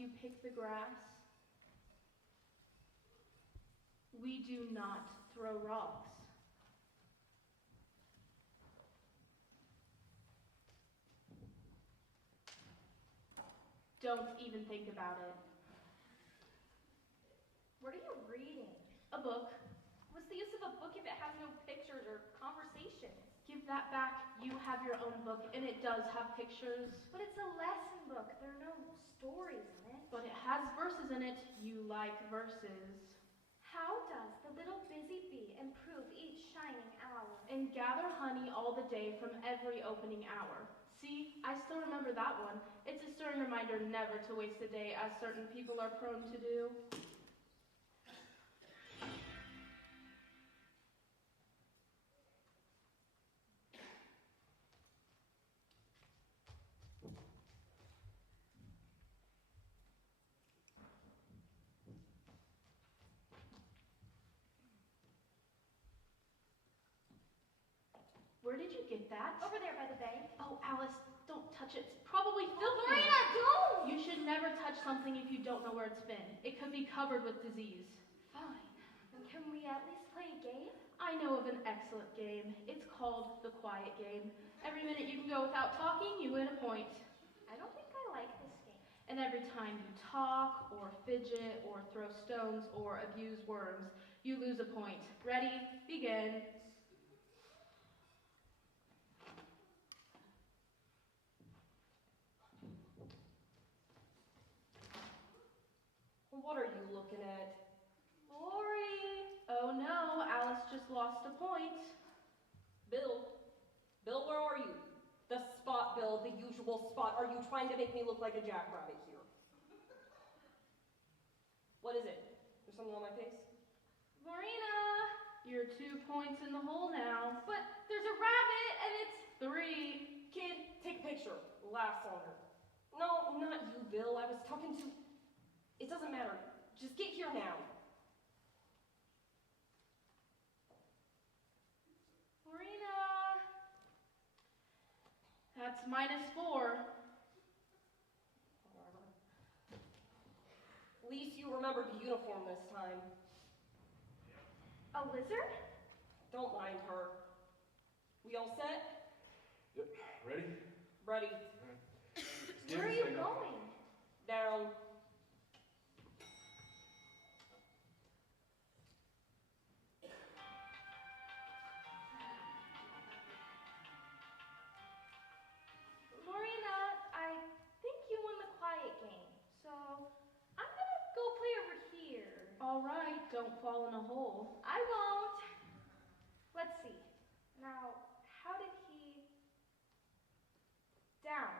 you pick the grass? We do not throw rocks. Don't even think about it. What are you reading? A book. What's the use of a book if it has no pictures or conversations? Give that back. You have your own book, and it does have pictures. But it's a lesson book. There are no stories in it. But it has verses in it. You like verses. How does the little busy bee improve each shining hour? And gather honey all the day from every opening hour. See, I still remember that one. It's a stern reminder never to waste a day, as certain people are prone to do. Where did you get that? Over there by the bank. Oh, Alice, don't touch it. It's probably filthy. Marina, don't! You should never touch something if you don't know where it's been. It could be covered with disease. Fine. Then can we at least play a game? I know of an excellent game. It's called the quiet game. Every minute you can go without talking, you win a point. I don't think I like this game. And every time you talk, or fidget, or throw stones, or abuse worms, you lose a point. Ready? Begin. What are you looking at? Lori! Oh no, Alice just lost a point. Bill? Bill, where are you? The spot, Bill, the usual spot. Are you trying to make me look like a jackrabbit here? What is it? There's something on my face? Marina! You're 2 points in the hole now. But there's a rabbit and it's... 3. Kid, take a picture. Laughs on her. No, not you, Bill. I was talking to... It doesn't matter. Just get here now. Marina! That's -4. Whatever. At least you remembered the uniform this time. A lizard? Don't mind her. We all set? Yep. Ready? Ready. Right. Where are you going? Down. Marina, I think you won the quiet game. So I'm gonna go play over here. All right, don't fall in a hole. I won't. Let's see. Now, how did he... Down.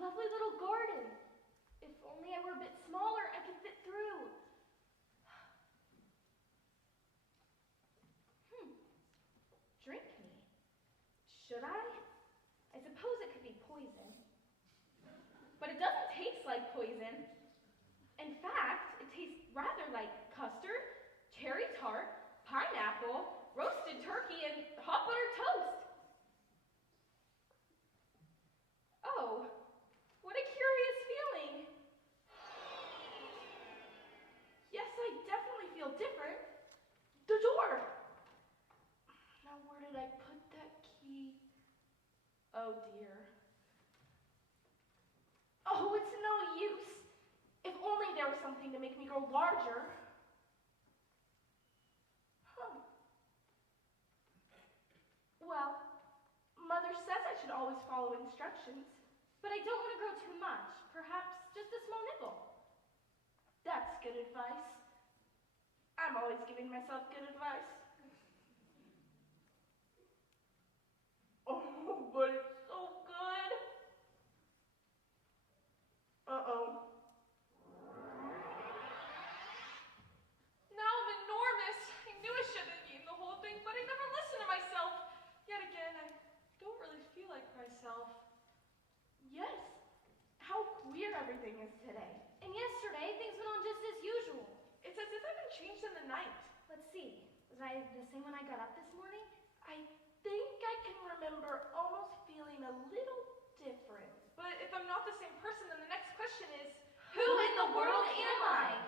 lovely little garden. If only I were a bit smaller, I could fit through. Drink me. Should I? I suppose it could be poison. But it doesn't taste like poison. In fact, it tastes rather like custard, cherry tart, pineapple, roasted turkey, and hot buttered toast. Oh, what a curious feeling. Yes, I definitely feel different. The door. Now where did I put that key? Oh dear. Oh, it's no use. If only there was something to make me grow larger. Huh. Well, Mother says I should always follow instructions. But I don't want to grow too much. Perhaps just a small nibble. That's good advice. I'm always giving myself good advice. Oh, but it's so good. Uh-oh. Now I'm enormous. I knew I shouldn't have eaten the whole thing, but I never listened to myself. Yet again, I don't really feel like myself. Yes. How queer everything is today. And yesterday, things went on just as usual. It's as if I've been changed in the night. Let's see. Was I the same when I got up this morning? I think I can remember almost feeling a little different. But if I'm not the same person, then the next question is, Who in the world am I?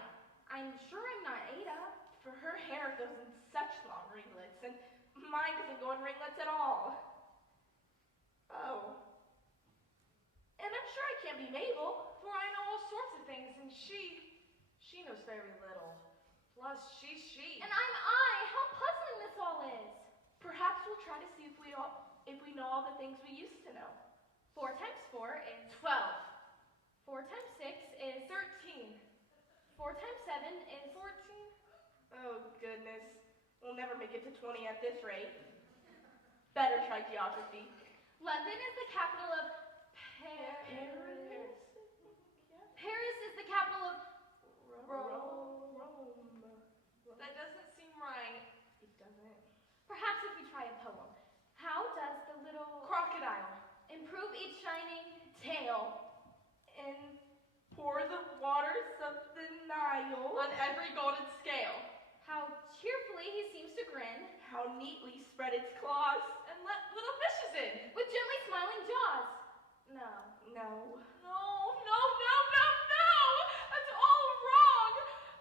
I'm sure I'm not Ada. For her hair goes in such long ringlets, and mine doesn't go in ringlets at all. Oh. And I'm sure I can't be Mabel. for I know all sorts of things, and she knows very little. Plus, she's she. And I'm I. How puzzling this all is. Perhaps we'll try to see if we know all the things we used to know. 4 times 4 is 12. 4 times 6 is 13. 4 times 7 is 14. Oh, goodness. We'll never make it to 20 at this rate. Better try geography. London is the capital of Paris. Paris is the capital of Rome. That doesn't seem right. It doesn't. Perhaps if we try a poem. How does the little Crocodile. improve each shining Tail. And pour the waters of the Nile. On every golden scale. how cheerfully he seems to grin How neatly spread its claws. And let little fishes in. with gently smiling jaws? No. No. No, no, no, no, no! That's all wrong!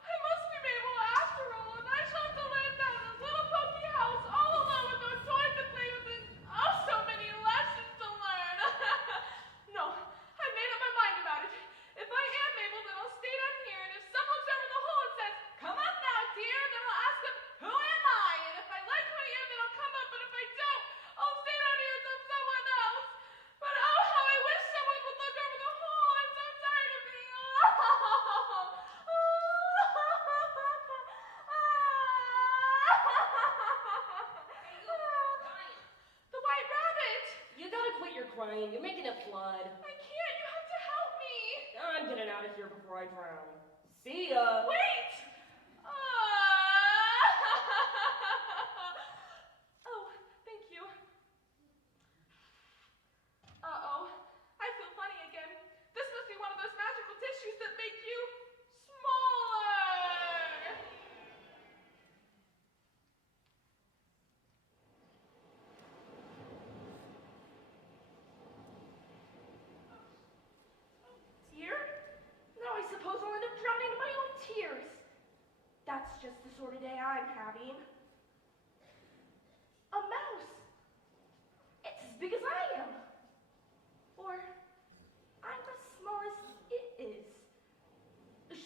I must be Mabel after all, and I shall have to live down in this little pokey house all alone with no toys to play with and oh, so many lessons to learn! No, I made up my mind about it. If I am Mabel, then I'll stay down here, and if someone looks over the hole and says, "Come up now, dear," then I'll ask them, "Who am I?" And if I like who I am, then I'll come up, but if I don't, I'll stay down here until someone else. But oh, how I wish someone would look over the hole. I'm so tired of being The White Rabbit! You gotta quit your crying. You're making it flood. I can't. You have to help me. I'm getting out of here before I drown. See ya. Wait! Oh, thank you. Uh-oh. I feel funny again. This must be one of those magical tissues that make you smaller. Tear? Now I suppose I'll end up drowning in my own tears. That's just the sort of day I'm having. A mouse. It's as big as I am. Or I'm as small as it is.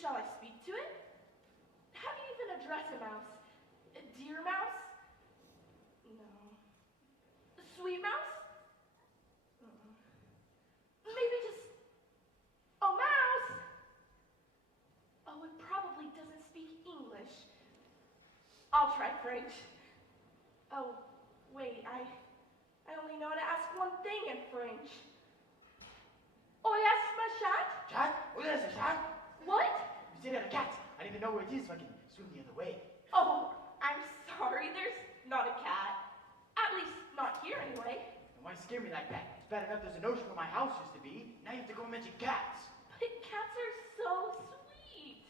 Shall I speak to it? How do you even address a mouse? A dear mouse? No. A sweet mouse? Mm-mm. Maybe just a mouse. Oh, it probably doesn't speak English. I'll try French. Oh, wait, I only know how to ask one thing in French. Oh, yes, huh? What? You said you had a cat. I didn't even know where it is so I can swim the other way. Oh, I'm sorry. There's not a cat. At least not here anyway. And why scare me like that? It's bad enough there's an ocean where my house used to be. Now you have to go and mention cats. But cats are so sweet.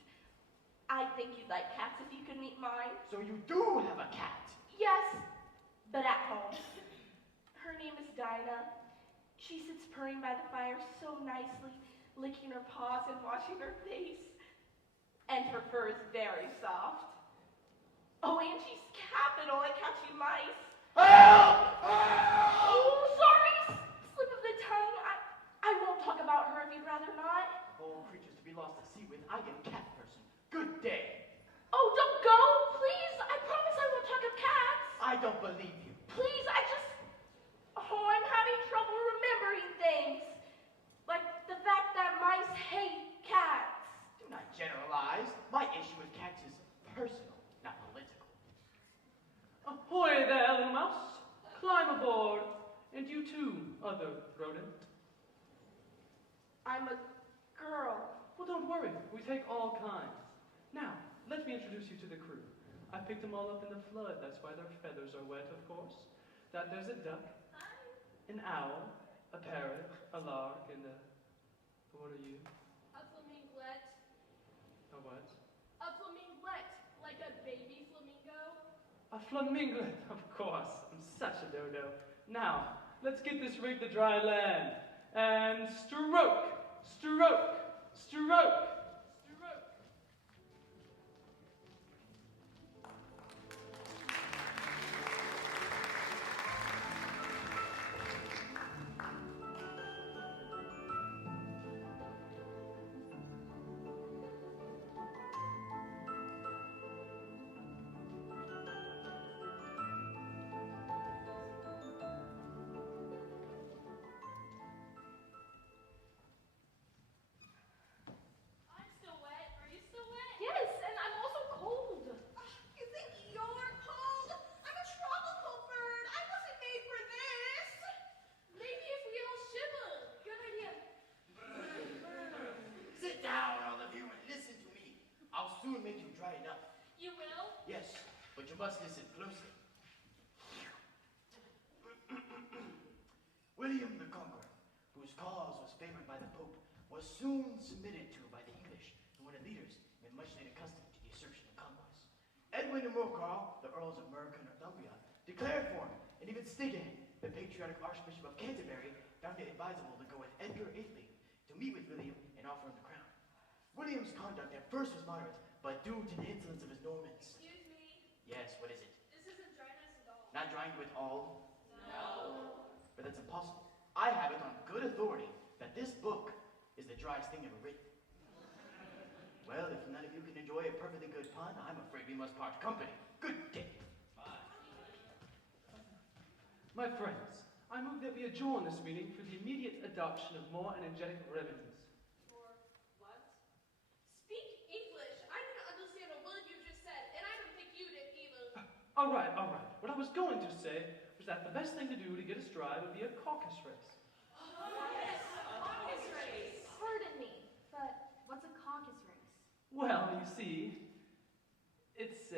I think you'd like cats if you could meet mine. So you do have a cat. Yes, but at home. Her name is Dinah. She sits purring by the fire so nicely, licking her paws and washing her face. And her fur is very soft. Oh, and she's capital at catching mice. Help! Oh, sorry, slip of the tongue. I won't talk about her if you'd rather not. Of all creatures to be lost at sea with, I am cat person. Good day. Oh, don't go, please. I promise I won't talk of cats. I don't believe you. Please, I'm having trouble remembering things. Like the fact that mice hate cats. Do not generalize. My issue with cats is personal, not political. Ahoy there, little mouse. Climb aboard. And you too, other rodent. I'm a girl. Well, don't worry. We take all kinds. Now, let me introduce you to the crew. I picked them all up in the flood. That's why their feathers are wet, of course. There's a duck, an owl, a parrot, a lark, and a... What are you? A flaminglet. A what? A flaminglet. Like a baby flamingo. A flaminglet, of course. I'm such a dodo. Now, let's get this rig to dry land. And stroke, stroke, stroke. I'm still wet. Are you still wet? Yes, and I'm also cold. You think you're cold? I'm a tropical bird. I wasn't made for this. Maybe if we all shiver. Good idea. Sit down, all of you, and listen to me. I'll soon make you dry enough. You will? Yes, but you must listen closely. William the Conqueror, whose cause was favored by the Pope, was soon submitted to by the English, who were the leaders and much later accustomed to the assertion of conquest. Edwin and Morcar, the Earls of Merk and Northumbria, declared for him, and even Stigand, the patriotic Archbishop of Canterbury, found it advisable to go with Edgar VIII to meet with William and offer him the crown. William's conduct at first was moderate, but due to the insolence of his Normans. Excuse me. Yes, what is it? This isn't dry nice at all. Not drying with all? No. But that's impossible. I have it on good authority that this book is the driest thing ever written. Well, if none of you can enjoy a perfectly good pun, I'm afraid we must part company. Good day. My friends, I move that we adjourn this meeting for the immediate adoption of more energetic remedies. For what? Speak English. I didn't understand a word you just said, and I don't think you did either. All right. What I was going to say was that the best thing to do to get us dry would be a caucus race. Caucus race. Pardon me, but what's a caucus race? Well, you see, it's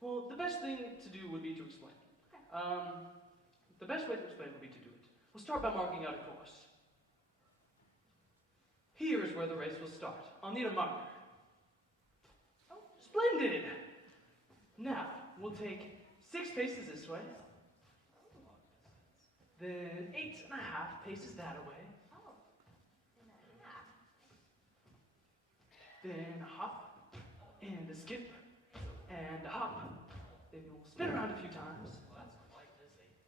well, the best thing to do would be to explain. Okay. The best way to explain would be to do it. We'll start by marking out a course. Here is where the race will start. I'll need a marker. Oh. Splendid! Now, we'll take 6 paces this way, then 8.5 paces that way, Oh. And a half. then a hop, and a skip, and a hop. Then we'll spin around a few times.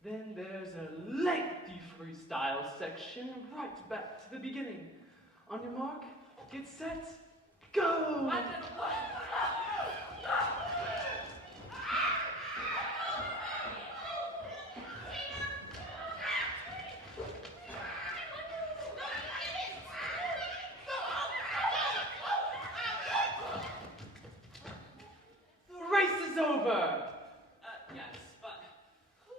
Then there's a lengthy freestyle section right back to the beginning. On your mark, get set, go! The race is over! Yes, but who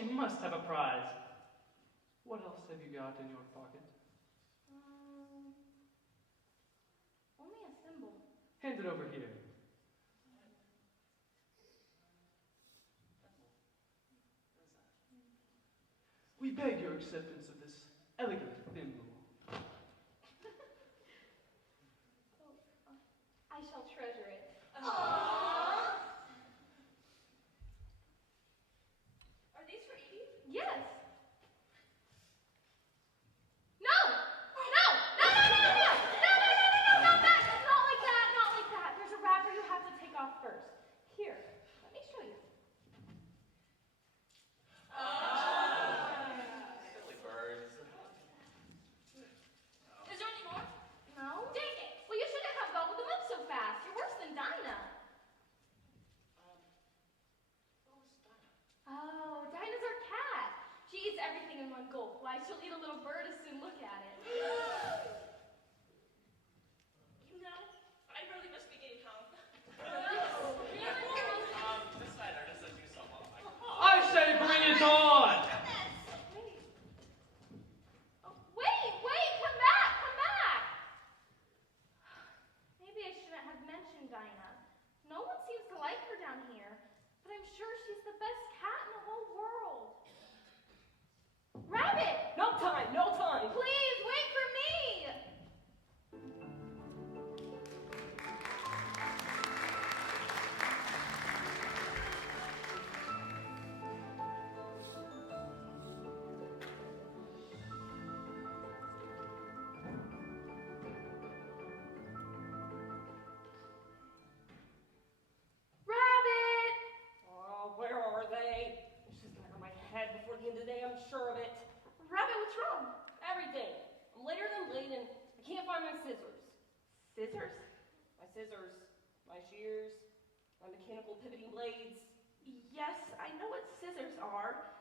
she must have a prize. What else have you got in your pocket? Only a symbol. Hand it over here. We beg your acceptance of this elegant thimble. I shall treasure it. Are these for Edie? Yes. No! No! No! No! No! No! No! No! No! Not like that! Not like that! There's a wrapper you have to take off first. Here, let me show you. Silly birds. Is there any more? No? Dang it! Well, you shouldn't have gobbled them up so fast. You're worse than Dinah. Oh, Dinah's our cat. She eats everything in one gulp. Why, she'll eat a little bird as soon look at it. You know, I really must be getting home. This cider doesn't do so well. I say bring it on! Wait. Oh, wait, come back, come back. Maybe I shouldn't have mentioned Dinah. No one seems to like her down here, but I'm sure she's the best cat in the whole world. Rabbit, No time, no time. please wait for me. Rabbit! Oh, where are they? It's just gonna hurt my head before the end of the day, I'm sure of it. Rabbit, what's wrong? Everything. I'm later than late and I can't find my scissors. Scissors? My scissors, my shears, my mechanical pivoting blades. Yes, I know what scissors are.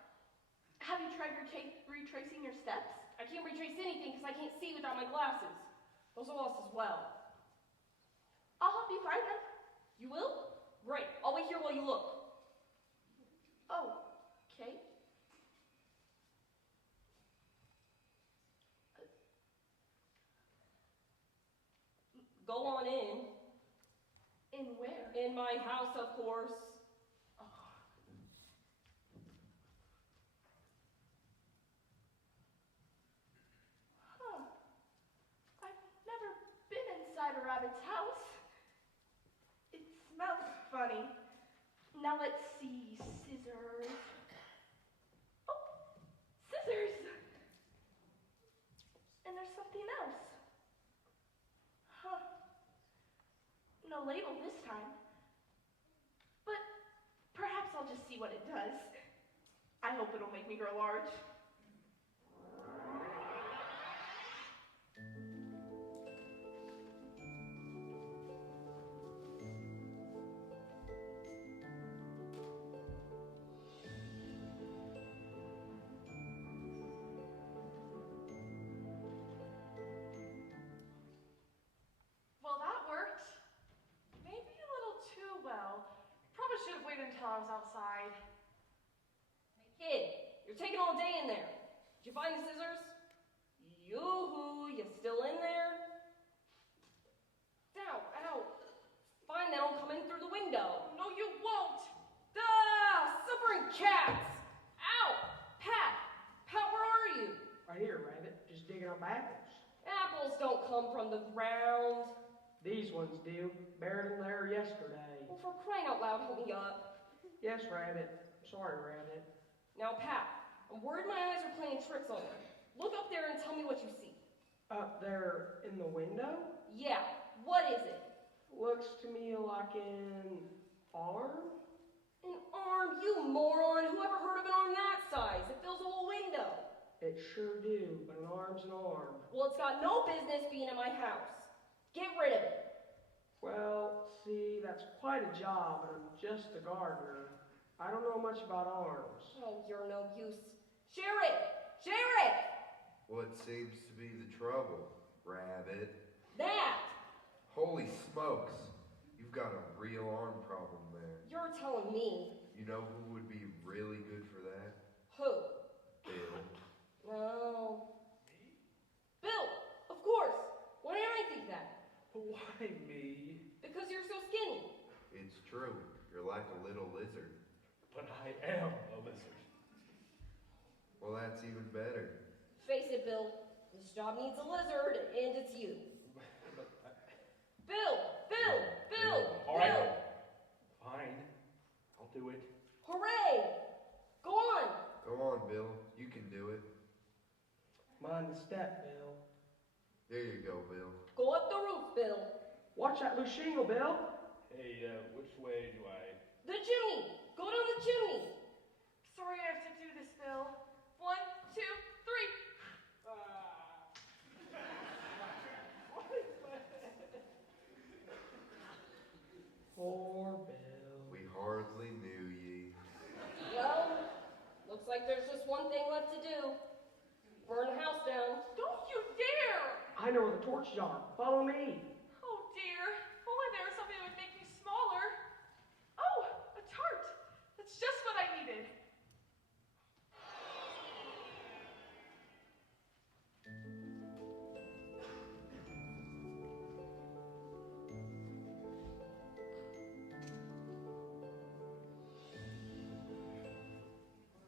Have you tried retracing your steps? I can't retrace anything because I can't see without my glasses. Those are lost as well. I'll help you find them. You will? Great. I'll wait here while you look. Oh, okay. Go on in. In where? In my house, of course. Huh. I've never been inside a rabbit's house. It smells funny. Now let's see. Scissors. Oh, scissors! And there's something else. Huh. No label this time. But perhaps I'll just see what it does. I hope it'll make me grow large. Well, that worked. Maybe a little too well. Probably should have waited until I was outside. Kid, you're taking all day in there. Did you find the scissors? Yoo-hoo, you still in there? Ow, ow. Fine, then I'll come in through the window. No, you won't. Ah, suffering cats! Ow! Pat! Pat, where are you? Right here, Rabbit. Just digging up apples. Apples don't come from the ground. These ones do. Buried them there yesterday. Well, for crying out loud, help me up. Yes, Rabbit. Sorry, Rabbit. Now, Pat, I'm worried my eyes are playing tricks on me. Look up there and tell me what you see. Up there in the window? Yeah, what is it? Looks to me like an arm. An arm, you moron! Who ever heard of an arm that size? It fills a whole window. It sure do, but an arm's an arm. Well, it's got no business being in my house. Get rid of it. Well, see, that's quite a job, and I'm just a gardener. I don't know much about arms. Oh, you're no use. Sheriff! Sheriff! What seems to be the trouble, Rabbit? That! Holy smokes! You've got a real arm problem there. You're telling me. You know who would be really good for that? Who? Bill. No. Bill, of course. Why didn't I think that? Why me? Because you're so skinny. It's true. You're like a little lizard. But I am a lizard. Well, that's even better. Face it, Bill. This job needs a lizard, and it's you. Bill! All right. Fine. I'll do it. Hooray! Go on! Go on, Bill. You can do it. Mind the step, Bill. There you go, Bill. Go up the roof, Bill. Watch that loose shingle, Bill. Hey, which way do I? The chimney! Go down the chimney! Sorry I have to do this, Bill. 1, 2, 3. Poor Bill. We hardly knew ye. Well, looks like there's just one thing left to do. Burn the house down. Don't you dare! I know where the torches are. Follow me. Oh dear. If only there was something that would make me smaller. Oh, a tart. That's just what I needed.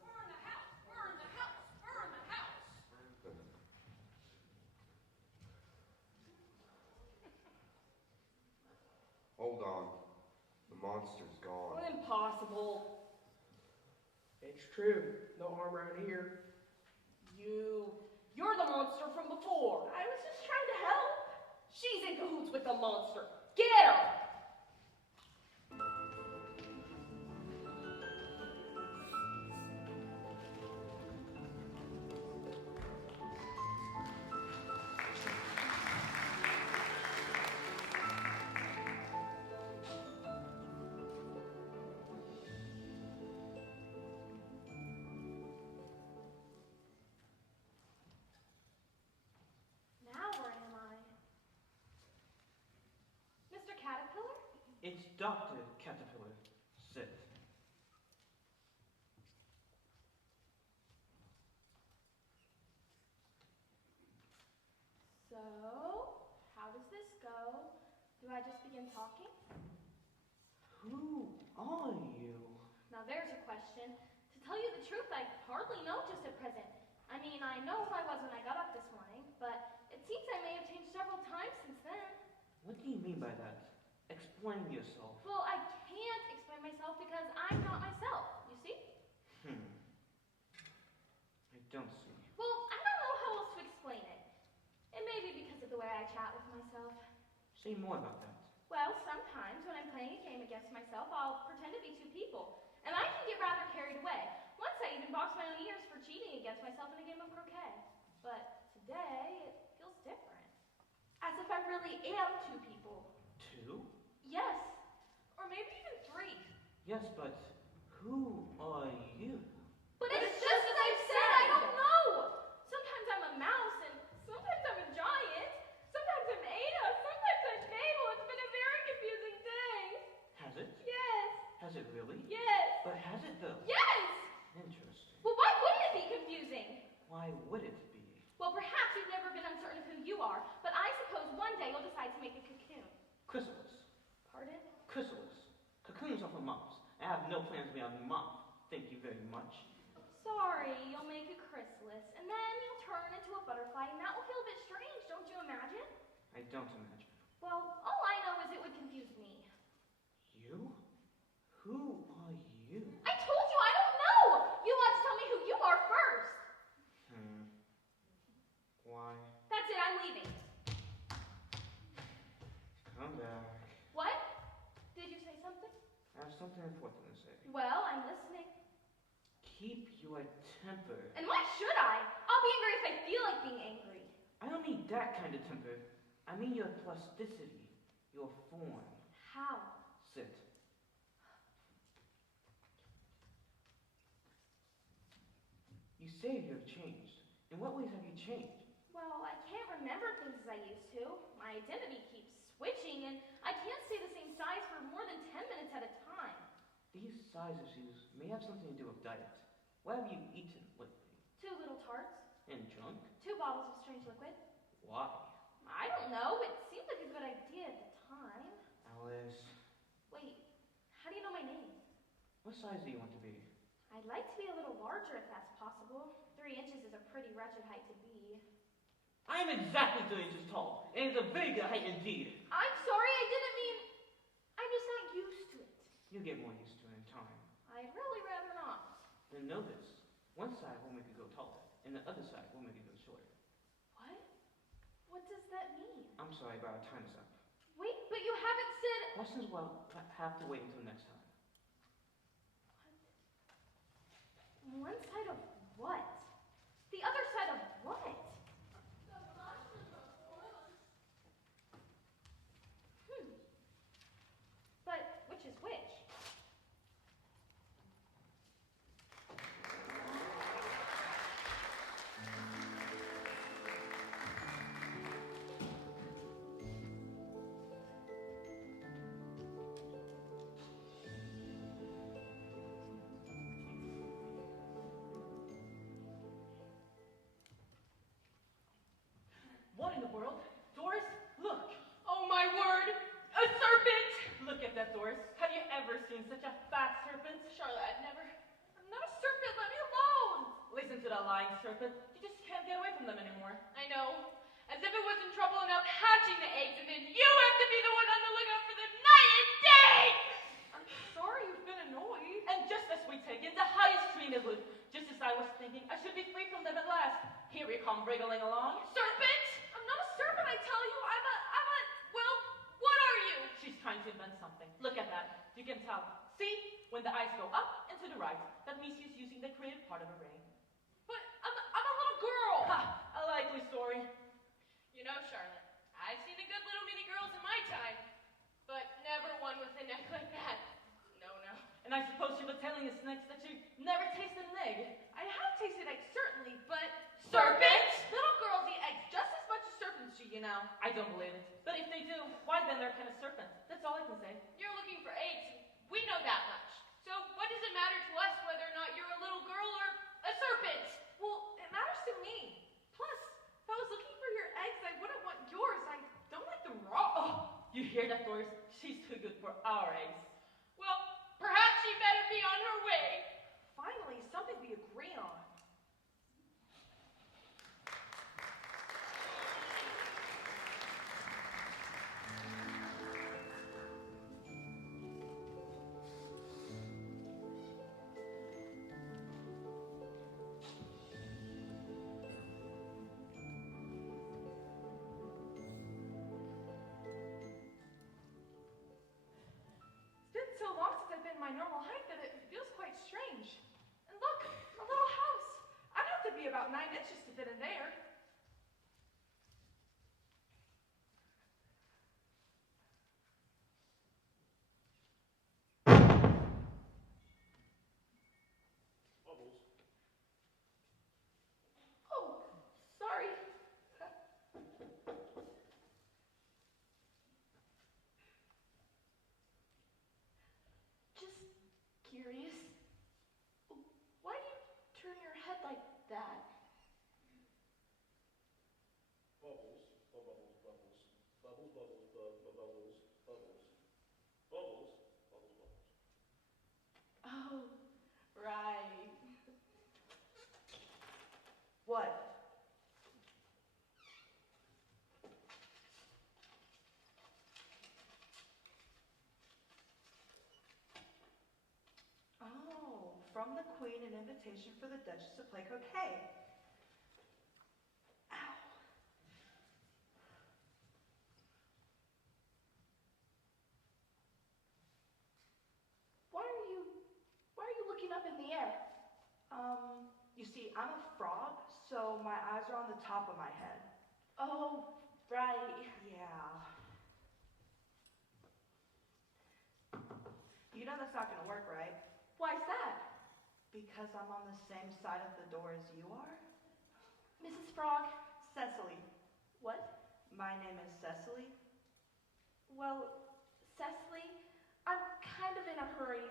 Burn the house! Burn the house! Burn the house! Hold on. The monster's gone. Impossible. It's true. No harm around here. You're the monster from before. I was just trying to help. She's in cahoots with the monster. Get her! Now where am I? Mr. Caterpillar? It's Dr. Caterpillar. Sit. So, how does this go? Do I just begin talking? Who are you? Now there's a question. To tell you the truth, I hardly know just at present. I mean, I know who I was when I got up this morning, but it seems I may have changed several times since then. What do you mean by that? Explain yourself. Well, I can't explain myself because I'm not myself, you see? I don't see. Well, I don't know how else to explain it. It may be because of the way I chat with myself. Say more about that. Well, sometimes when I'm playing a game against myself, I'll pretend to be two people. And I can get rather carried away. Once I even boxed my own ears for cheating against myself in a game of croquet. But today, it feels different. As if I really am two people. Two? Yes. Or maybe even 3. Yes, but who are you? But it's just as I've said, I don't know. Sometimes I'm a mouse, and sometimes I'm a giant. Sometimes I'm Ada, sometimes I'm Mabel. It's been a very confusing day. Has it? Yes. Has it really? Yes. But has it though? Yes. Interesting. Well, why wouldn't it be confusing? Why would it be? Well, perhaps you've never been uncertain of who you are, but I suppose one day you'll decide to make a cocoon. Chrysalis. Pardon? Chrysalis. Cocoons are for moths. I have no plans to be a moth. Thank you very much. Sorry, you'll make a chrysalis, and then you'll turn into a butterfly, and that will feel a bit strange, don't you imagine? I don't imagine. Well, all I know is it would confuse me. You? Who are you? I told you I don't know! You want to tell me who you are first. Why? That's it, I'm leaving. Come back. What? Did you say something? I have something important to say. Well, I'm listening. Keep your temper. And why should I? I'll be angry if I feel like being angry. I don't mean that kind of temper. I mean your plasticity, your form. How? Sit. You say you have changed. In what ways have you changed? Well, I can't remember things as I used to. My identity keeps switching, and I can't stay the same size for more than 10 minutes at a time. These size issues may have something to do with diet. What have you eaten lately? 2 little tarts, And drunk? 2 bottles of strange liquid. Why? I don't know. It seemed like a good idea at the time. Alice, Wait, how do you know my name? what size do you want to be? I'd like to be a little larger if that's possible. 3 inches is a pretty wretched height to be. I am exactly 3 inches tall, and it's a very good height indeed. I'm sorry, I didn't mean... I'm just not used to it. You'll get more used to it in time. I'd really rather not. Then know this. One side will make it go taller, and the other side will make it go shorter. What? What does that mean? I'm sorry, but our time is up. Wait, but you haven't said... Lessons will have to wait until next time. One side of what? The other side of what? But which is which? What in the world? Doris, look! Oh my word! A serpent! Look at that, Doris. Have you ever seen such a fat serpent? Charlotte, I'd never. I'm not a serpent, let me alone! Listen to that lying serpent. You just can't get away from them anymore. I know. As if it wasn't trouble enough hatching the eggs, and then you have to be the one on the lookout for them night and day! I'm sorry you've been annoyed. And just as we take in the highest tree in the wood, just as I was thinking I should be free from them at last, here you come wriggling along. Serpent? I'm not a serpent, I tell you. Well, what are you? She's trying to invent something. Look at that. You can tell. See? When the eyes go up and to the right, that means she's using the creative part of her brain. But I'm a little girl. Ha! A likely story. You know, Charlotte, I've seen a good little mini girls in my time, but never one with a neck like that. No. And I suppose you were telling us next that you never tasted an egg. I have tasted eggs, certainly, but... Serpents? Little girls eat eggs just as much as serpents do, you know. I don't believe it. But if they do, why then they're kind of serpents? That's all I can say. You're looking for eggs. We know that much. So what does it matter to us whether or not you're a little girl or a serpent? Well, it matters to me. Plus, if I was looking for your eggs, I wouldn't want yours. I don't like them raw. Oh, you hear that, Doris? She's too good for our eggs. Well, perhaps she better be on her way. Finally, something we agree on. It's been so long since I've been my normal height that it feels quite strange. And look, a little house. I'd have to be about 9 inches to fit in there. Oh, sorry. Just curious. Why do you turn your head like that? Bubbles, bubbles, bubbles, bubbles, bubbles, bubbles, bubbles, bubbles, bubbles, bubbles. Oh, right. What? Oh, from the Queen, an invitation for the Duchess to play croquet. Ow. Why are you looking up in the air? You see, I'm a frog, so my eyes are on the top of my head. Oh, right. Yeah. You know that's not gonna work, right? Why's that? Because I'm on the same side of the door as you are. Mrs. Frog, Cecily. What? My name is Cecily. Well, Cecily, I'm kind of in a hurry.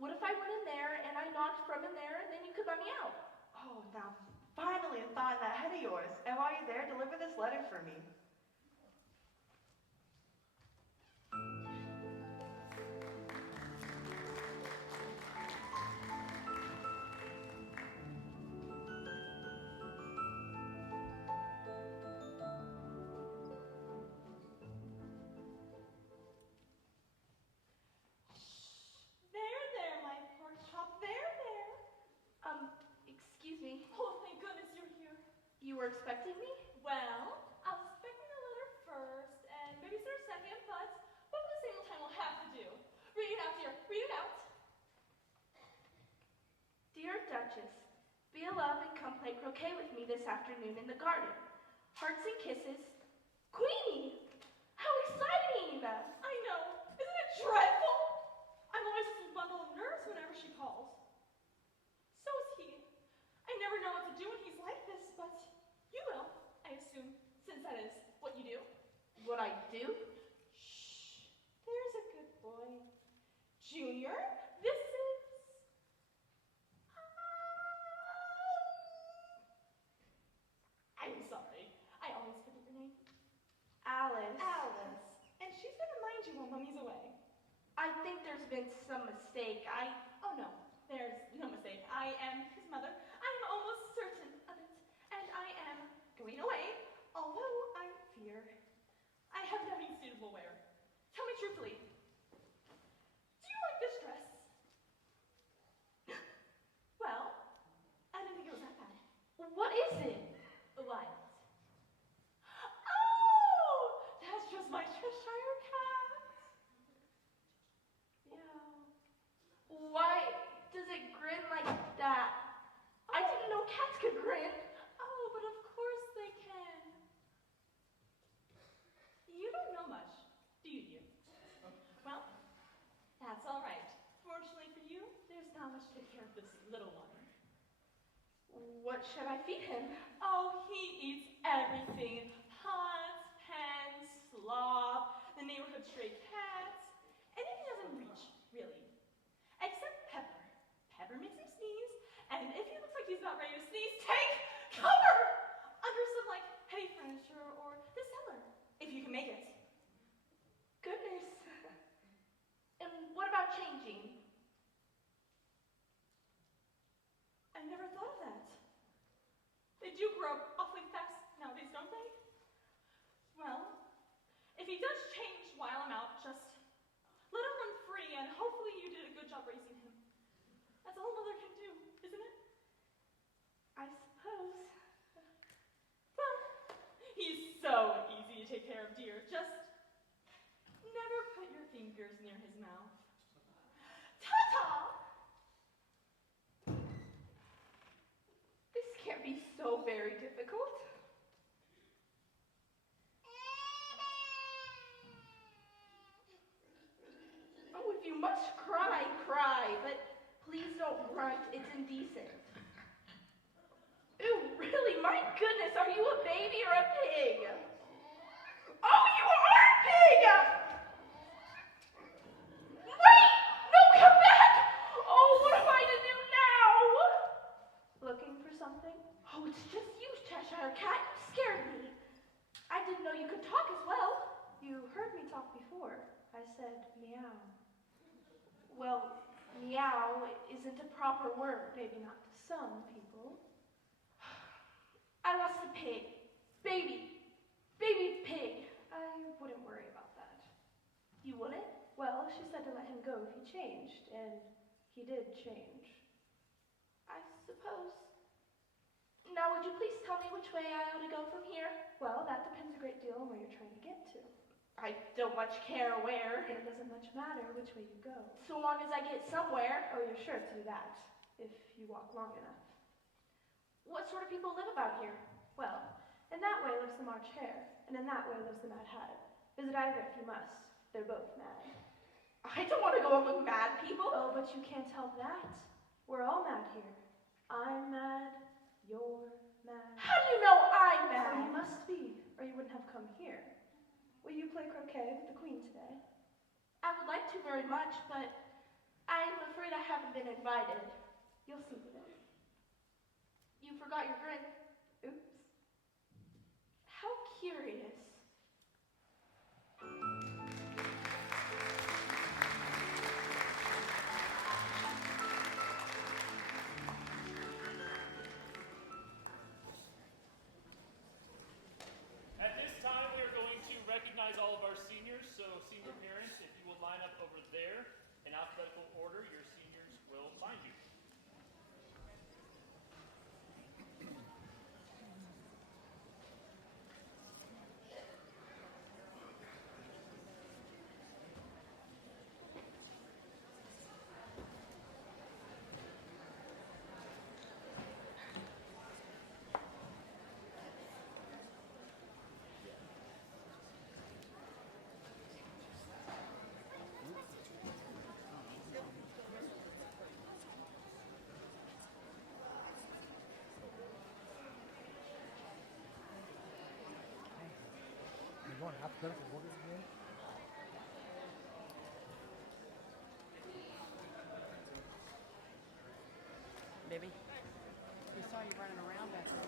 What if I went in there and I knocked from in there and then you could could let me out. Oh, now, finally a thought in that head of yours. And while you're there, deliver this letter for me. There, my pork chop. There. Excuse me. Oh, thank goodness you're here. You were expecting me? Well, I was expecting a letter first and babysitter second, but both at the same time will have to do. Read it out, dear. Read it out. Dear Duchess, be a love and come play croquet with me this afternoon in the garden. Hearts and kisses. Queenie! How exciting! I know. Isn't it dreadful? I'm always just a bundle of nerves whenever she calls. So is he. I never know what to do when he's like this, but you will, I assume, since that is what you do. What I do? Shh. There's a good boy. Junior, this is... I'm sorry. I always forget your name. Alice. Alice. And she's going to mind you while Mummy's away. I think there's been some mistake. Oh no, there's no mistake. I am his mother. I am almost certain of it. And I am going away, although I fear I have nothing suitable wear. Tell me truthfully, do you like this dress? Well, I didn't think it was that bad. What is it? Violet. Oh, that's just my Cheshire cat. Why does it grin like that? I didn't know cats could grin. Oh, but of course they can. You don't know much, do you? Well, that's all right. Fortunately for you, there's not much to take care of this little one. What should I feed him? Oh, he eats everything. Pots, pens, slop, the neighborhood stray cats. Anything doesn't reach, really. Except Pepper. Pepper makes him sneeze, and if he looks like he's about ready to sneeze, take cover! Under some, heavy furniture or the cellar, if you can make it. Goodness. And what about changing? I never thought of that. They do grow up awfully fast nowadays, don't they? Well, if he does change while I'm out, just let him run free, and hopefully you did a good job raising him. That's all a mother can do, isn't it? I suppose. Well, he's so easy to take care of, dear. Just never put your fingers near his mouth. Ta-ta! This can't be so very difficult. Oh, if you must cry, cry, but please don't grunt, it's indecent. Ew, really, my goodness, are you a baby or a pig? Oh, you are a pig! Wait! No, come back! Oh, what am I to do now? Looking for something? Oh, it's just you, Cheshire Cat. You scared me. I didn't know you could talk as well. You heard me talk before. I said meow. Well, meow isn't a proper word. Maybe not to some people. I lost the pig. Baby pig. I wouldn't worry about that. You wouldn't? Well, she said to let him go if he changed, and he did change. I suppose. Now, would you please tell me which way I ought to go from here? Well, that depends a great deal on where you're trying to get to. I don't much care where. And it doesn't much matter which way you go. So long as I get somewhere. Oh, you're sure to do that, if you walk long enough. What sort of people live about here? Well, in that way lives the March Hare, and in that way lives the Mad Hatter. Visit either if you must. They're both mad. I don't want to go among mad people. Oh, but you can't help that. We're all mad here. I'm mad. You're mad. How do you know I'm Well, mad? you must be, or you wouldn't have come here. Will you play croquet with the Queen today? I would like to very much, but I'm afraid I haven't been invited. You'll see today. You forgot your grin. Oops. How curious. At this time, we are going to recognize all of our seniors. So, senior parents, if you will line up over there in alphabetical order, your seniors will find you. You want alphabetical order again? Baby, we saw you running around back there.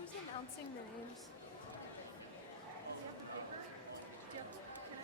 Who's announcing the names? Does he have the paper? Do you have to, can I?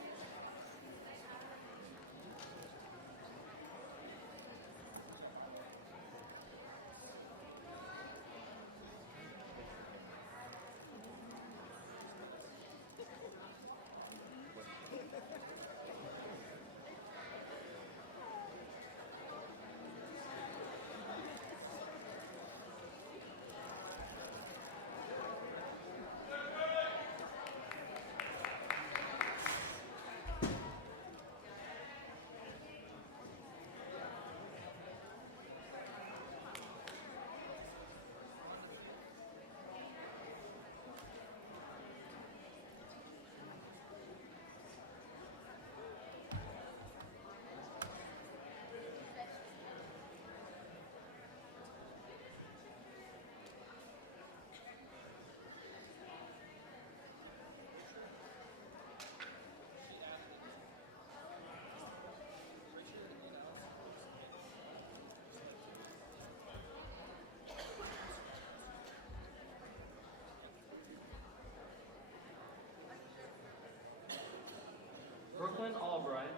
Brooklyn Albright,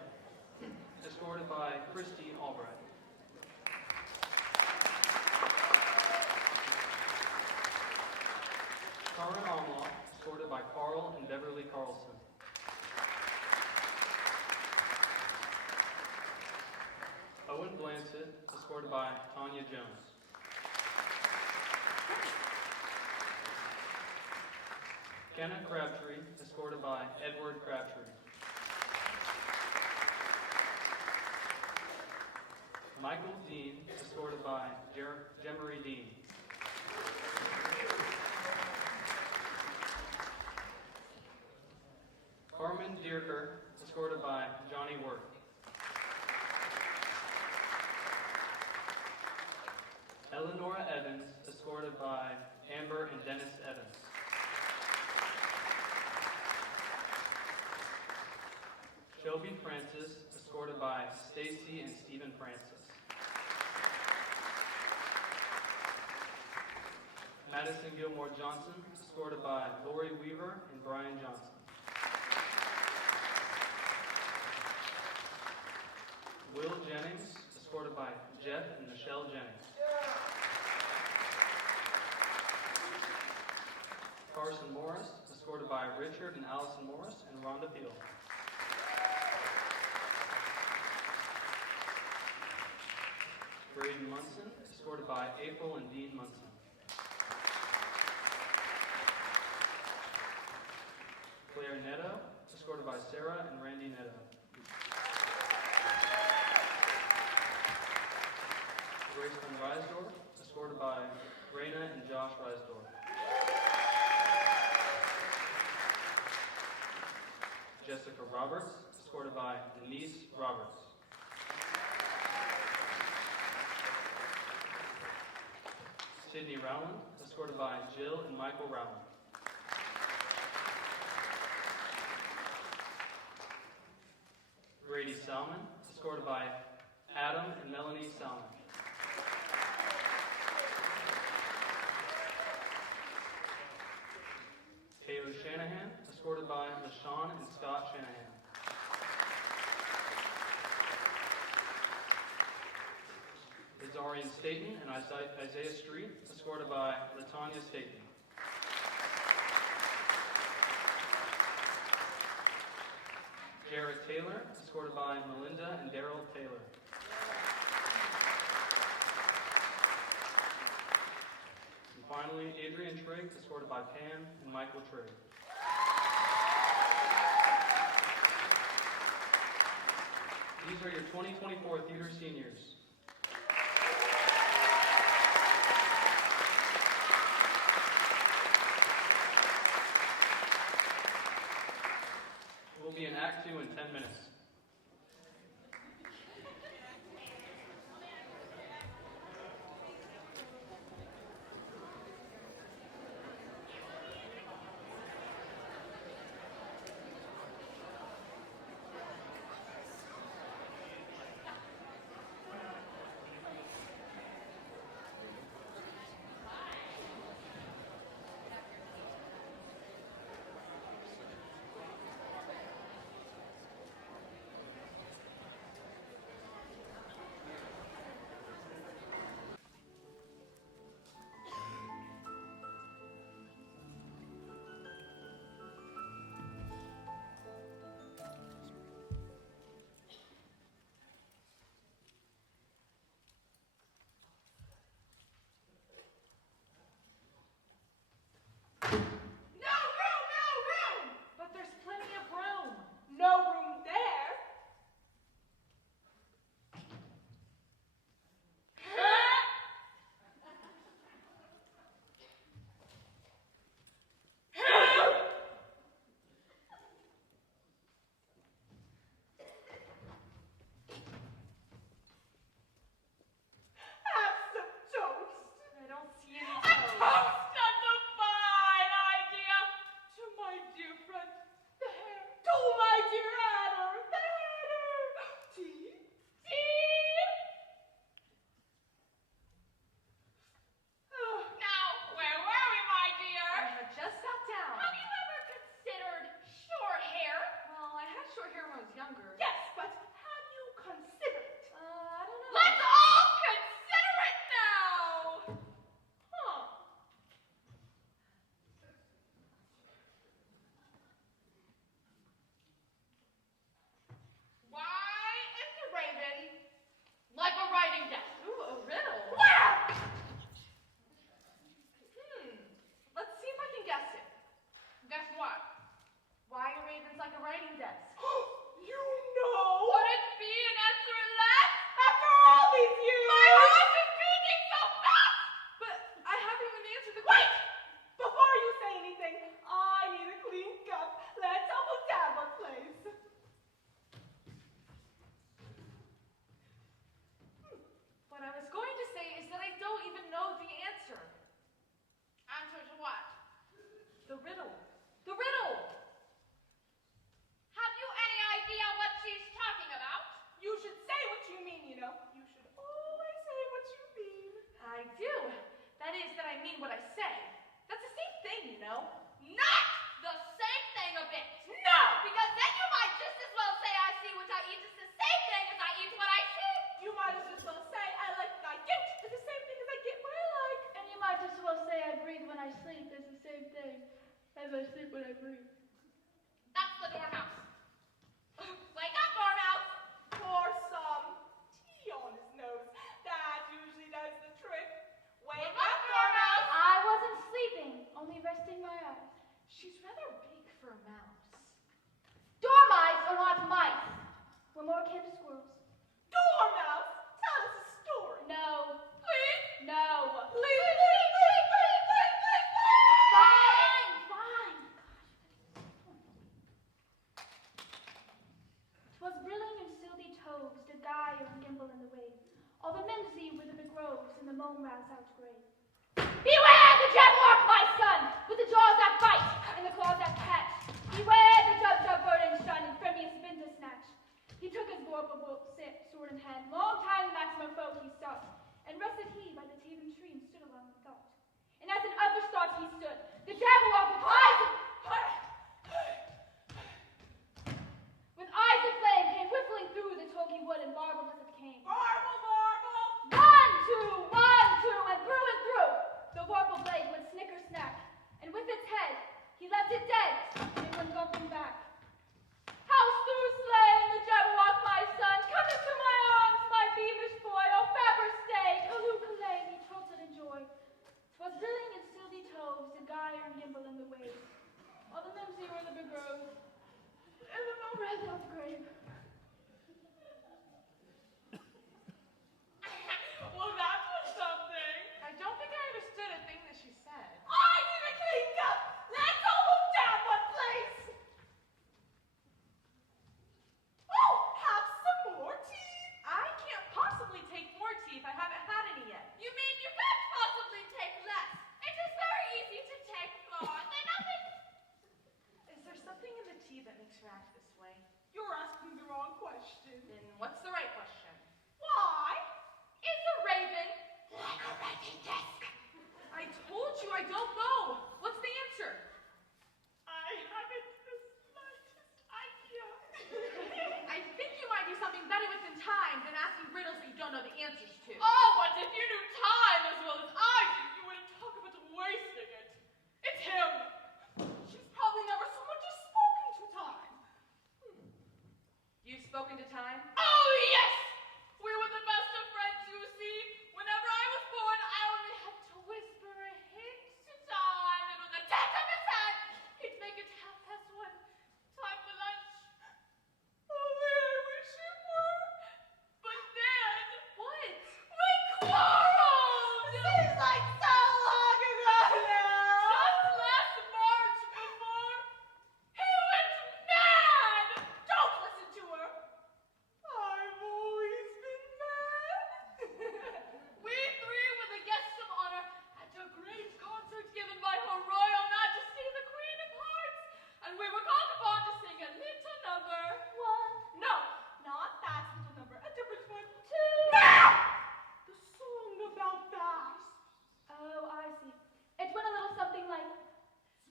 escorted by Christine Albright. Karen Omlaw, escorted by Carl and Beverly Carlson. Owen Blansett, escorted by Tanya Jones. Kenna Crabtree, escorted by Edward Crabtree. Michael Dean, escorted by Jemery Dean. Carmen Dierker, escorted by Johnny Worth. Eleanora Evans, escorted by Amber and Dennis Evans. Shelby Francis, escorted by Stacy and Stephen Francis. Madison Gilmore Johnson, escorted by Lori Weaver and Brian Johnson. Will Jennings, escorted by Jeff and Michelle Jennings. Carson Morris, escorted by Richard and Allison Morris and Rhonda Peel. Braden Munson, escorted by April and Dean Munson. Claire Netto, escorted by Sarah and Randy Netto. Grace Van Rysdorf, escorted by Raina and Josh Rysdorf. Jessica Roberts, escorted by Denise Roberts. Sydney Rowland, escorted by Jill and Michael Rowland. Grady Salmon, escorted by Adam and Melanie Salmon. Taylor Shanahan, escorted by LaShawn and Scott Shanahan. Azarian Staten and Isaiah Street, escorted by Latanya Staten. Jarrett Taylor, escorted by Melinda and Daryl Taylor. And finally, Adrian Trigg, escorted by Pam and Michael Trigg. These are your 2024 theater seniors. We'll be in Act 2 in 10 minutes. As I sleep when I breathe. That's the dormouse. Wake up, dormouse! Pour some tea on his nose. That usually does the trick. Wake up, dormouse! I wasn't sleeping, only resting my eyes. She's rather big for a mouse. Dormice are not mice. We're more akin to squirrels. Dormouse, tell us a story. No. Please? No. Please. Fine, fine. moan roused out grave. Beware the Jabberwock, my son, with the jaws that bite and the claws that catch. Beware the jub bird and shun and friendliest splinter snatch. He took his vorpal sword in hand, long time the Maximo foe he sought, and rested he by the Taven tree and stood alone in thought. And as in other thoughts he stood, the Jabberwock with eyes of flame came whiffling through the tulgey wood and marbled as it came. Marble! 1, 2, 1, 2, and through, the vorpal blade went snicker snack, and with its head he left it dead, and it went gulping back. House through slain, the Jabberwock, my son, come into my arms, my beamish boy, O Faber stay, Kaloo-Kalay, he tilted in joy. 'Twas rilling in silty toves, and gyre and gimble in the waves. All the mimsy were the begrove, in the no red of grave. Well, that was something. I don't think I understood a thing that she said. I need it cleaned up. Let's all move down one place. Oh, have some more tea. I can't possibly take more tea if I haven't had any yet. You mean you can't possibly take less? It is very easy to take more than nothing. Is there something in the tea that makes her act this way? You're asking the wrong question. Then what's the right question? Why is a raven like a writing desk? I told you I don't know. What's the answer? I haven't the slightest idea. I think you might do something better within time than asking riddles that you don't know the answers to. Oh, but if you knew time as well as I do, you wouldn't talk about wasting it. It's him. She's probably never so much as spoken to time. You've spoken to time? Oh, yes! We were the best of friends, you see. Whenever I was born, I only had to whisper a hint to time, and with a tap of his hand, he'd make it 1:30. Time for lunch. Only I wish it were. But then... What? We quarreled! Seems like so long ago now. Just last March before he went mad! Don't listen to her! I've always been mad. We three were the guests of honor at a great concert given by Her Royal Majesty the Queen of Hearts, and we were called upon to sing a little number. 1. No, not that little number. A different one. 2. The song about that. Oh, I see. It went a little something like,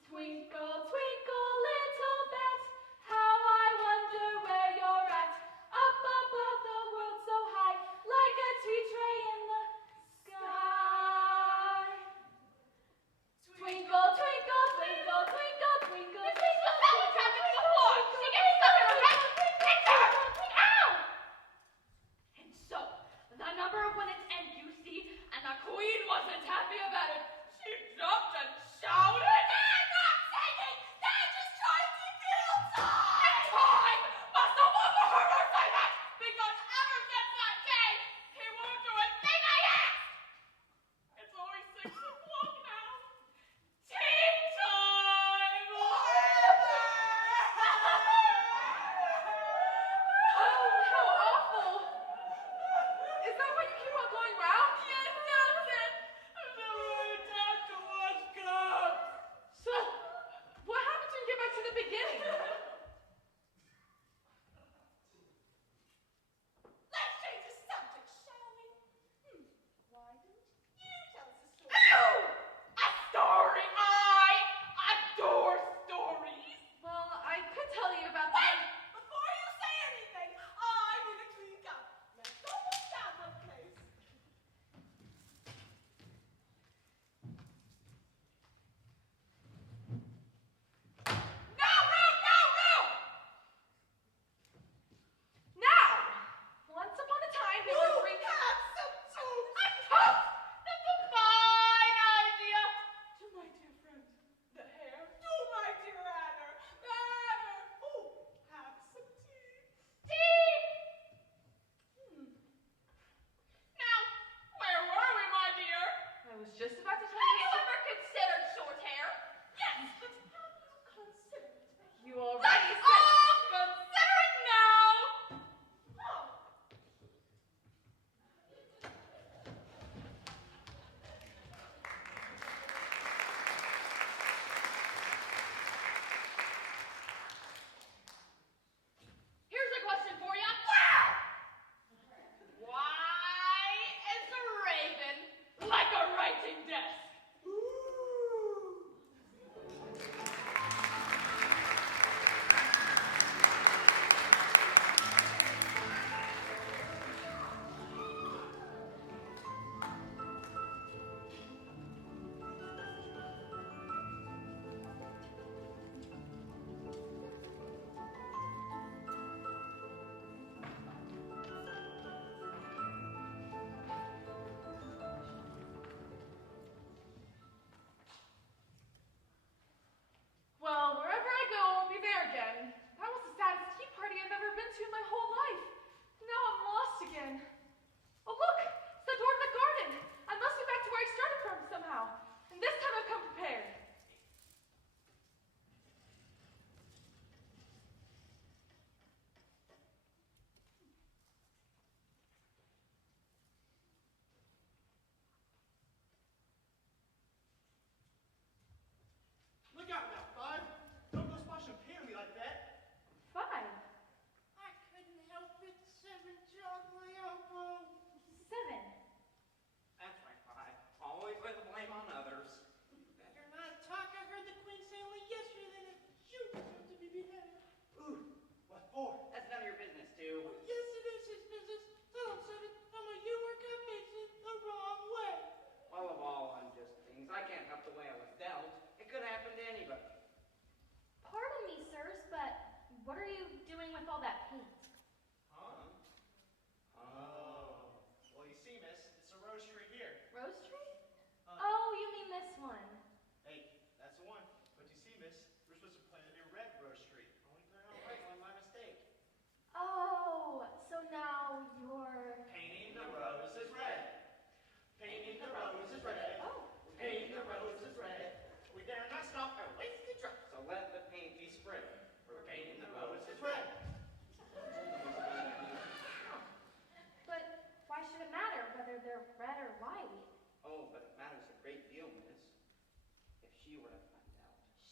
twinkle, twinkle, little bat, how I wonder where you're at, up above the world so high, like a tea tray in the sky. Twinkle, twinkle, twinkle, twinkle, twinkle, twinkle, That was happening before. She gets stuck in her head. Hit her. Ow! And so, the number when its end, you see, and the queen wasn't happy about it. She jumped and shouted. They're not singing. They're just trying to kill time. And time must have overheard her say that, because ever since that day, he won't do a thing I ask. It's always 6 o'clock now. Tea time! Forever! Oh, how awful. Is that why you keep on going round? Yes, that's it. I've never had time to watch God.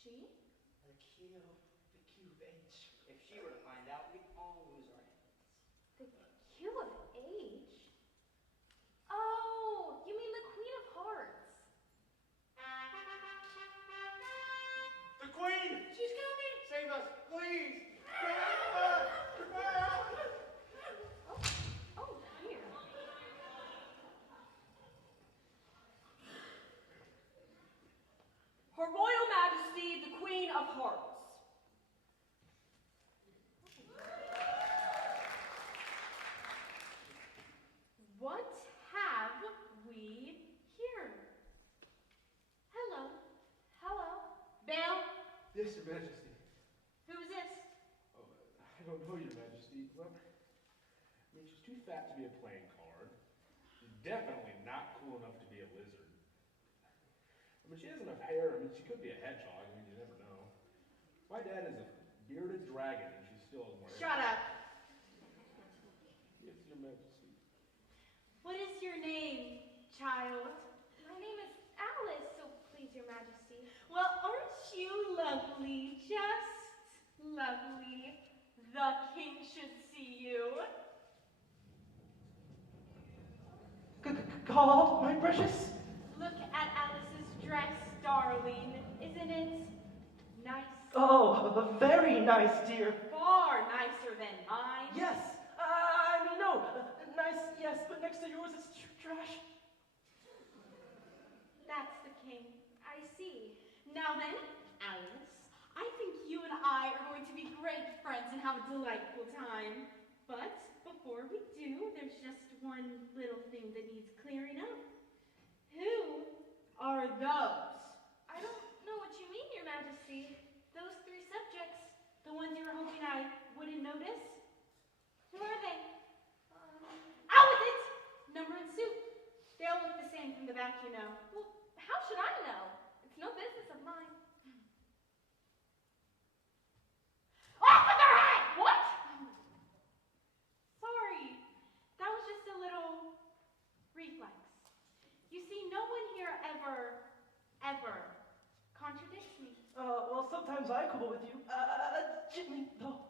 She? The Q of H. If she were to find out, we'd all lose our heads. The Q of H? Oh, you mean the Queen of Hearts. The Queen! She's coming! Save us, please! Save us! Oh dear. Her Royal Majesty, the Queen of Hearts. What have we here? Hello. Hello. Belle, Yes, Your Majesty. Who's this? Oh, I don't know, Your Majesty. Well, I mean, she's too fat to be a playing card. She's definitely not cool enough to be a lizard. I mean, she has enough hair. I mean, she could be a hedgehog. I mean, you never know. My dad is a bearded dragon, and she still has more hair. Shut up. Yes, Your Majesty. What is your name, child? My name is Alice, so please, Your Majesty. Well, aren't you lovely? Just lovely. The king should see you. Called, my precious? Look at Alice's dress, darling. Isn't it nice? Oh, very nice, dear. Far nicer than mine. Yes, I mean, no. Nice, yes, but next to yours is trash. That's the king. I see. Now then, Alice, I think you and I are going to be great friends and have a delightful time. But before we do, there's just one little thing that needs clearing up. Who are those? I don't know what you mean, Your Majesty. Those three subjects, the ones you were hoping I wouldn't notice? Who are they? Out with it! Number and suit. They all look the same from the back, you know. Well, how should I know? It's no business of mine. Off with their head! What? Sorry. That was just a little reflex. You see, no one here ever contradicts me. Well, sometimes I quibble with you. Gently, though.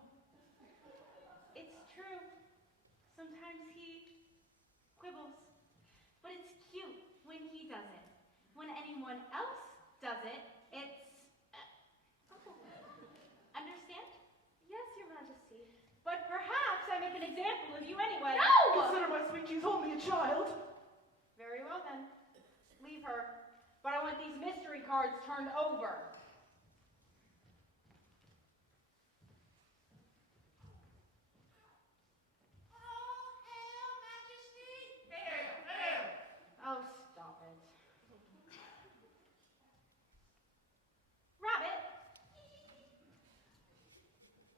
It's true. Sometimes he quibbles. But it's cute when he does it. When anyone else does it, it's... Understand? Yes, Your Majesty. But perhaps I make an example of you anyway. No! Consider my sweet, she's only a child. Very well then. Leave her. But I want these mystery cards turned over. Oh, stop it. Rabbit.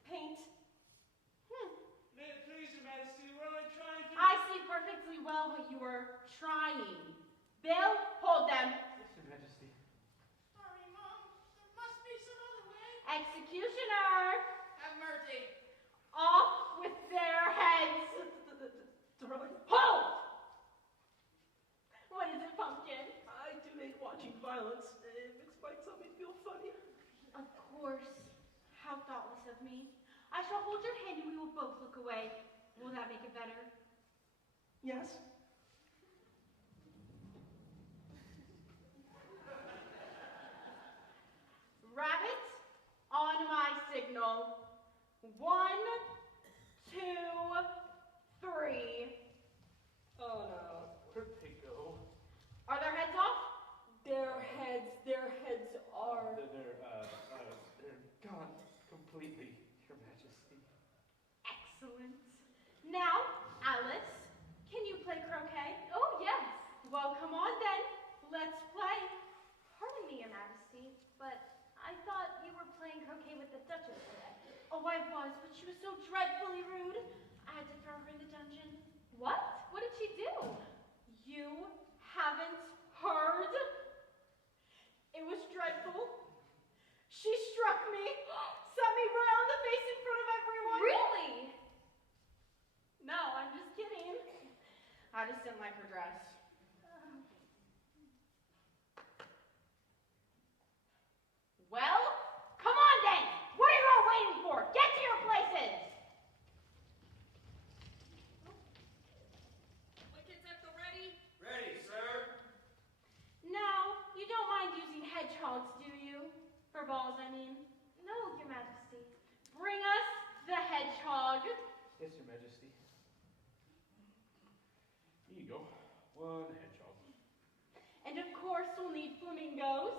Paint. Please, Your Majesty, we're only trying to... I see perfectly well what you were trying. Bill, hold them. Yes, Your Majesty. Sorry, Mom. There must be some other way. Executioner. Have mercy. Off with their heads. Darling, Hold! What is it, Pumpkin? I do hate watching violence. Mixed bites on me feel funny. Of course. How thoughtless of me. I shall hold your hand and we will both look away. Will that make it better? Yes. Rabbit, on my signal. 1, 2, 3. Oh no. Where'd they go? Are their heads off? Their heads are... They're gone completely, Your Majesty. Excellent. Now, Alice, can you play croquet? Oh, yes. Well, come on then. Let's play. Pardon me, Your Majesty, but I thought you were playing croquet with the Duchess today. Oh, I was, but she was so dreadfully rude. I had to throw her in the dungeon. What? What did she do? You haven't heard? It was dreadful. She struck me, set me right on the face in front of everyone. Really? No, I'm just kidding. I just didn't like her dress. Well, balls, I mean. No, Your Majesty. Bring us the hedgehog. Yes, Your Majesty. Here you go. One hedgehog. And of course, we'll need flamingos.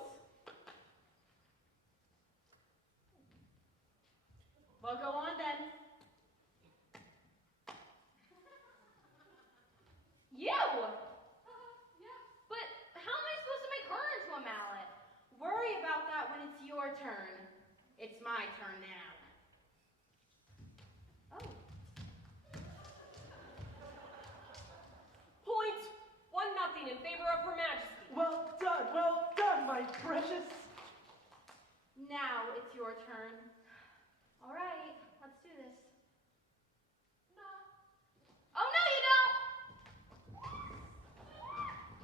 Well, go on then. You! But how am I supposed to make her into a mallet? Worry about that when it's your turn. It's my turn now. Oh. Point 1-0 in favor of Her Majesty. Well done, my precious. Now it's your turn. All right, let's do this. No. Oh, no, you don't!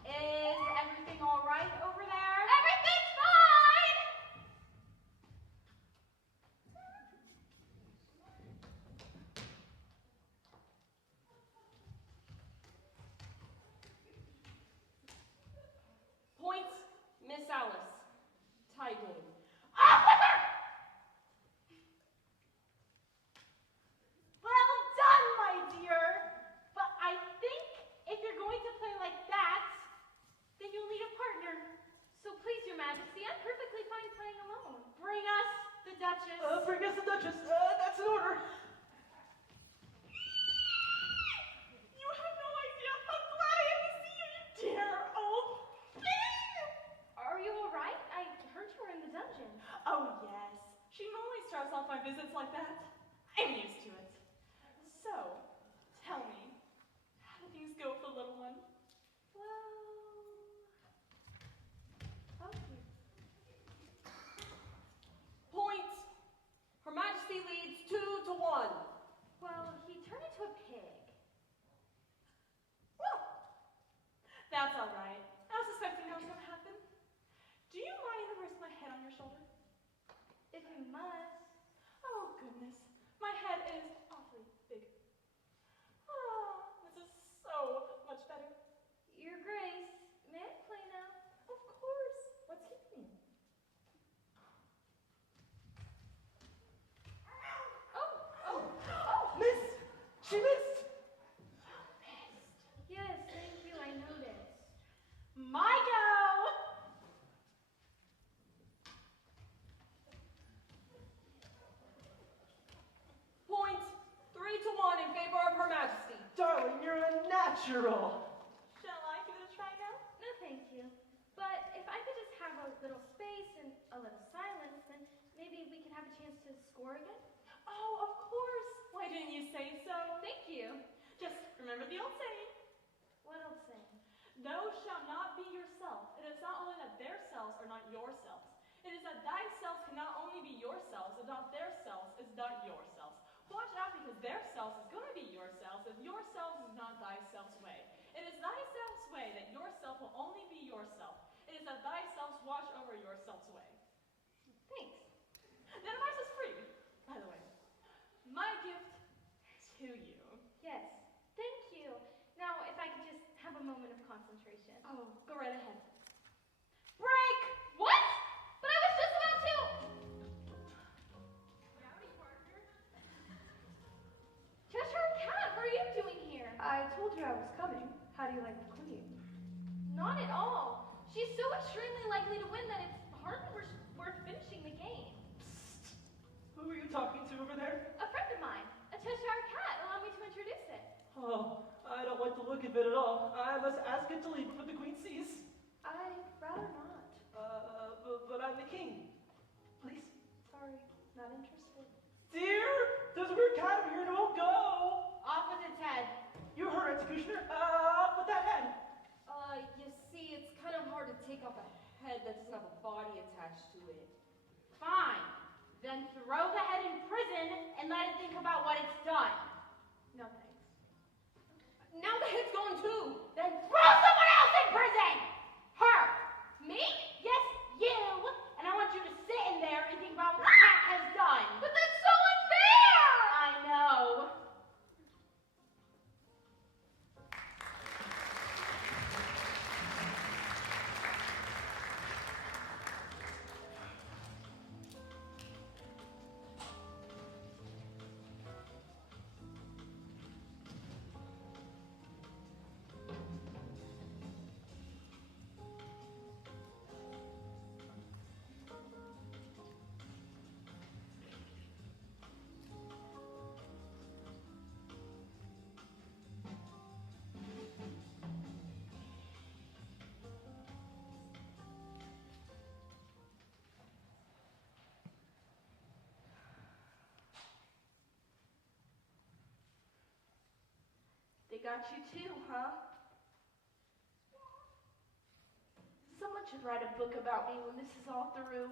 Is everything all right over there? Everything's fine! Point, Miss Alice. Tie game. Off with her! Well done, my dear. But I think if you're going to play like that, then you'll need a partner. So please, Your Majesty, I'm perfectly fine playing alone. Bring us the Duchess. Bring us the Duchess. That's an order. You have no idea how glad I am to see you, you dear old thing! Are you all right? I heard you were in the dungeon. Oh, yes. She normally starts off my visits like that. I'm used to it. So, tell me, how do things go with the little one? Well, okay. Point, Her Majesty leads 2-1. Well, he turned into a pig. Well, that's all right. I was suspecting that was going to happen. Do you mind if I rest my head on your shoulder? If you must. Oh, goodness. My head is awfully big. Ah, this is so much better. Your Grace, may I play now? Of course. Let's keep me. Miss! She missed! Yes, thank you, I noticed. My go! Point 3-1 in favor of Her Majesty. Darling, you're a natural. Shall I give it a try now? No, thank you. But if I could just have a little space and a little silence, then maybe we could have a chance to score again. Oh, of course. Why didn't you say so? Thank you. Just remember the old saying. What old saying? Thou shalt not be yourself. It is not only that their selves are not yourselves. It is that thy selves cannot only be yourselves, and not their selves is not yourselves. Watch out, because their selves is going to be yourselves if yourselves is not thyself's way. It is thyself's way that yourself will only be yourself. It is that thyself watch over yourself's way. Thanks. The advice is free, by the way. My gift to you. Yes, thank you. Now, if I could just have a moment of concentration. Oh, go right ahead. Break! What? But I was just about to... Cheshire Cat, what are you doing here? I told you I was coming. How do you like the queen? Not at all. She's so extremely likely to win that it's hardly worth finishing the game. Psst. Who are you talking to over there? A friend of mine, a Cheshire Cat. Allow me to introduce it. Oh, I don't like the look of it at all. I must ask it to leave before the queen sees. I'd rather not. But I'm the king. Please. Sorry, not interested. Dear, there's a weird cat over here and it won't go. Off with its head. You heard, executioner. Up with that head. You see, it's kind of hard to take off a head that doesn't have a body attached to it. Fine. Then throw the head in prison and let it think about what it's done. No thanks. Now the head's gone too. Then throw someone else in prison! Her! Me? Yes, you! And I want you to sit in there and think about what the cat has done. But that's so unfair! I know. got you too, huh? Someone should write a book about me when this is all through.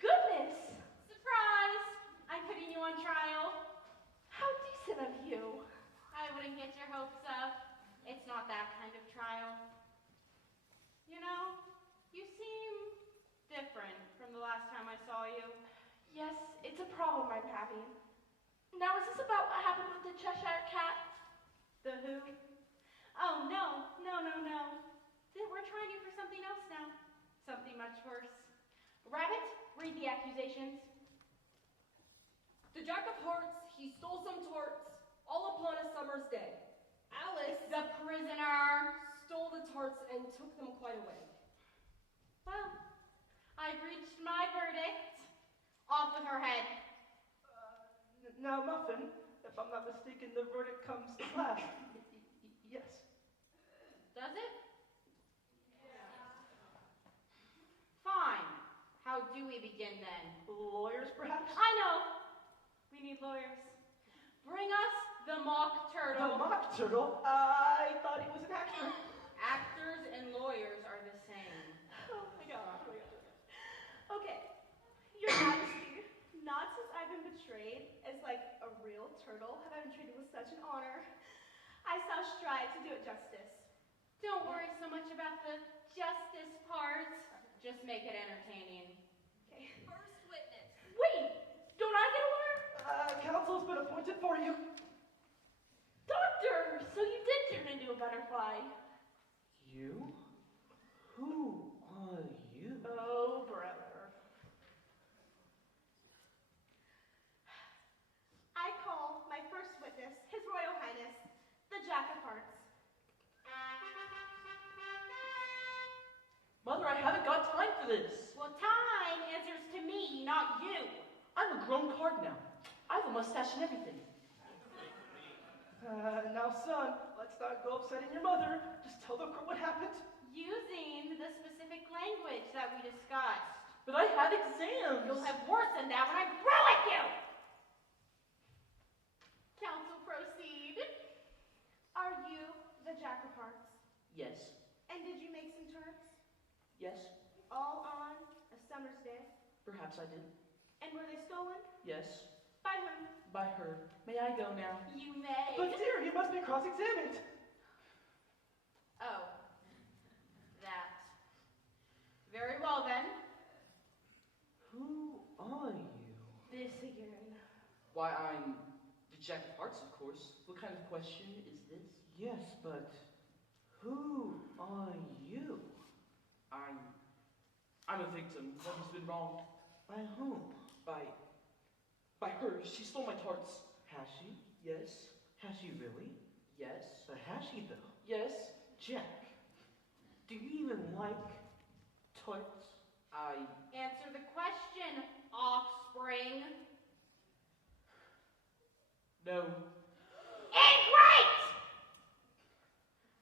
Goodness! Surprise! I'm putting you on trial. How decent of you. I wouldn't get your hopes up. It's not that kind of trial. You know, you seem different from the last time I saw you. Yes, it's a problem I'm having. Now, is this about what happened with the Cheshire Cat? The who? Oh, no. We're trying you for something else now. Something much worse. Rabbit, read the accusations. The Jack of Hearts, he stole some tarts, all upon a summer's day. Alice, The prisoner, stole the tarts and took them quite away. well, I've reached my verdict. Off with her head. Now, Muffin, if I'm not mistaken, the verdict comes last. Yes. Does it? Fine. How do we begin then? Lawyers, perhaps? I know. We need lawyers. Bring us the mock turtle. The mock turtle? I thought he was an actor. Actors and lawyers are the same. Oh my god. Okay, Your Majesty, not since I've been betrayed as like a real turtle have I been treated with such an honor. I shall strive to do it justice. Don't worry so much about the justice part. Just make it entertaining. Okay. First witness. Wait, don't I get a lawyer? Counsel's been appointed for you. Doctor, so you did turn into a butterfly. You? Who are you? Oh, brother. I call my first witness, His Royal Highness, the Jack of Hearts. Mother, I haven't got time for this. Well, time answers to me, not you. I'm a grown card now. I have a mustache and everything. Now, son, let's not go upsetting your mother. Just tell the court what happened. Using the specific language that we discussed. But I had exams. You'll have worse than that when I'm through with you! Counsel, proceed. Are you the Jack of Hearts? Yes. And did you make some tarts? Yes. All on a summer's day? Perhaps I did. And were they stolen? Yes. By whom? By her. May I go now? You may. But dear, he must be cross-examined. Oh. That. Very well then. Who are you? This again. Why, I'm the Jack of Hearts, of course. What kind of question is this? Yes, but who are you? I'm a victim. One who's been wronged. By whom? By her. She stole my tarts. Has she? Yes. Has she really? Yes. But has she, though? Yes. Jack, do you even like tarts? Answer the question, offspring. No. Ingrate!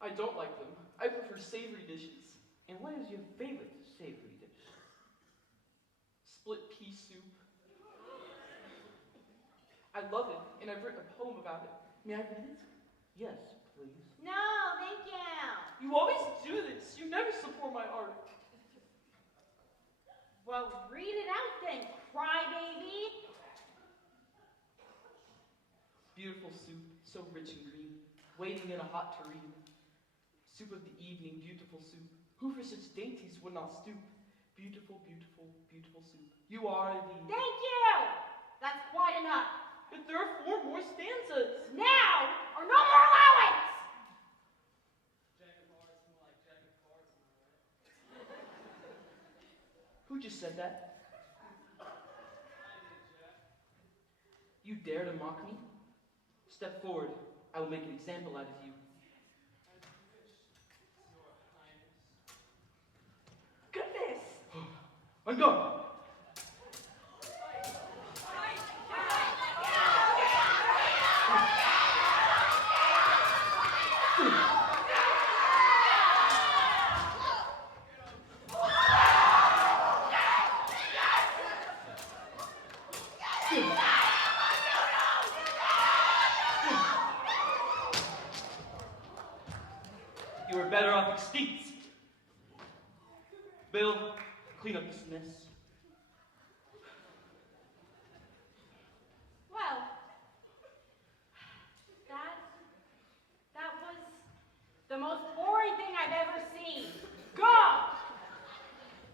I don't like them. I prefer savory dishes. And what is your favorite savory dish? Split pea soup. I love it, and I've written a poem about it. May I read it? Yes, please. No, thank you. You always do this. You never support my art. Well, read it out then, crybaby. Beautiful soup, so rich and green, waiting in a hot tureen. Soup of the evening, beautiful soup. Who for such dainties would not stoop? Beautiful, beautiful, beautiful soup. You are the... Thank you. That's quite enough. But there are 4 more stanzas. Now, or no more allowance. Jack of Hearts, more like Jack of Hearts, am I right? Who just said that? I did, Jack. You dare to mock me? Step forward. I will make an example out of you. As you wish, Your Highness. Goodness! I'm gone. better off extinct. Bill, clean up this mess. Well, that was the most boring thing I've ever seen. Go!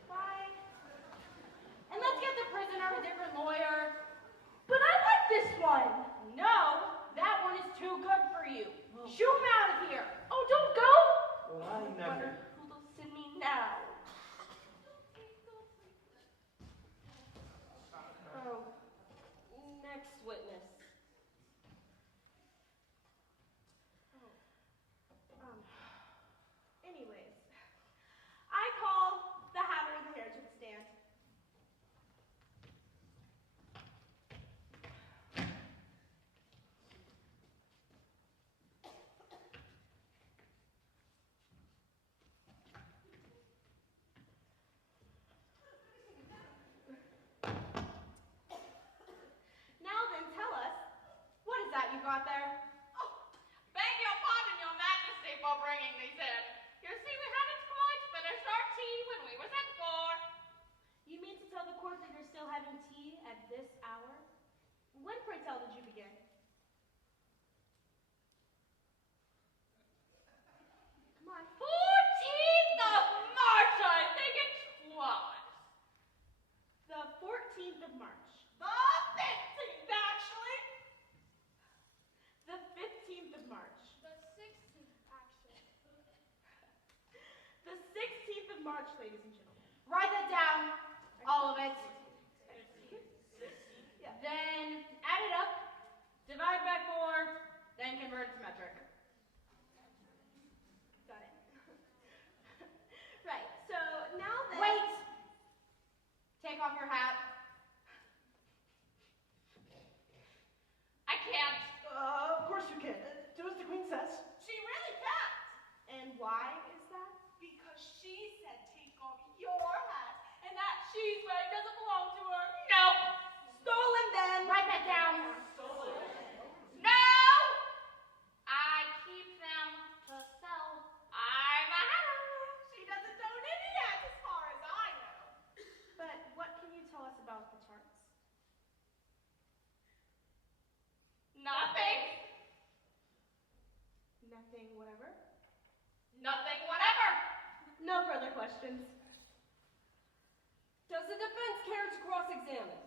Why? And let's get the prisoner a different lawyer. But I like this one. No, that one is too good for you. Shoo him out of here. Oh, don't go. Well, I Wonder never. who'll send me now. Oh, next witness. Anyways, I call the Hatter and the Hare to the stand. Now then, tell us, what is that you got there? Oh, beg your pardon, your majesty, for bringing these in. You see, we haven't quite finished our tea when we were sent for. You mean to tell the court that you're still having tea at this hour? When, pray tell, did you begin? Come on. 14th of March, I think it was. The 14th of March. The 15th, actually. The 15th of March. The 16th, actually. The 16th of March, ladies and gentlemen. Write that down. All of it. Yeah. Then add it up, divide by 4, then convert it to metric. Got it. Right, so now that... Wait! Take off your hat. I can't. Of course you can. Do as the queen says. She really can't. And why is that? Because she said take off your hat, and that she's wearing doesn't belong to her. Nope. Stolen then. Write that down. No! I keep them to sell. I'm a hatter. She doesn't own any hats as far as I know. But what can you tell us about the tarts? Nothing. Nothing, whatever? Nothing whatever. No further questions. Does the defense care to cross-examine?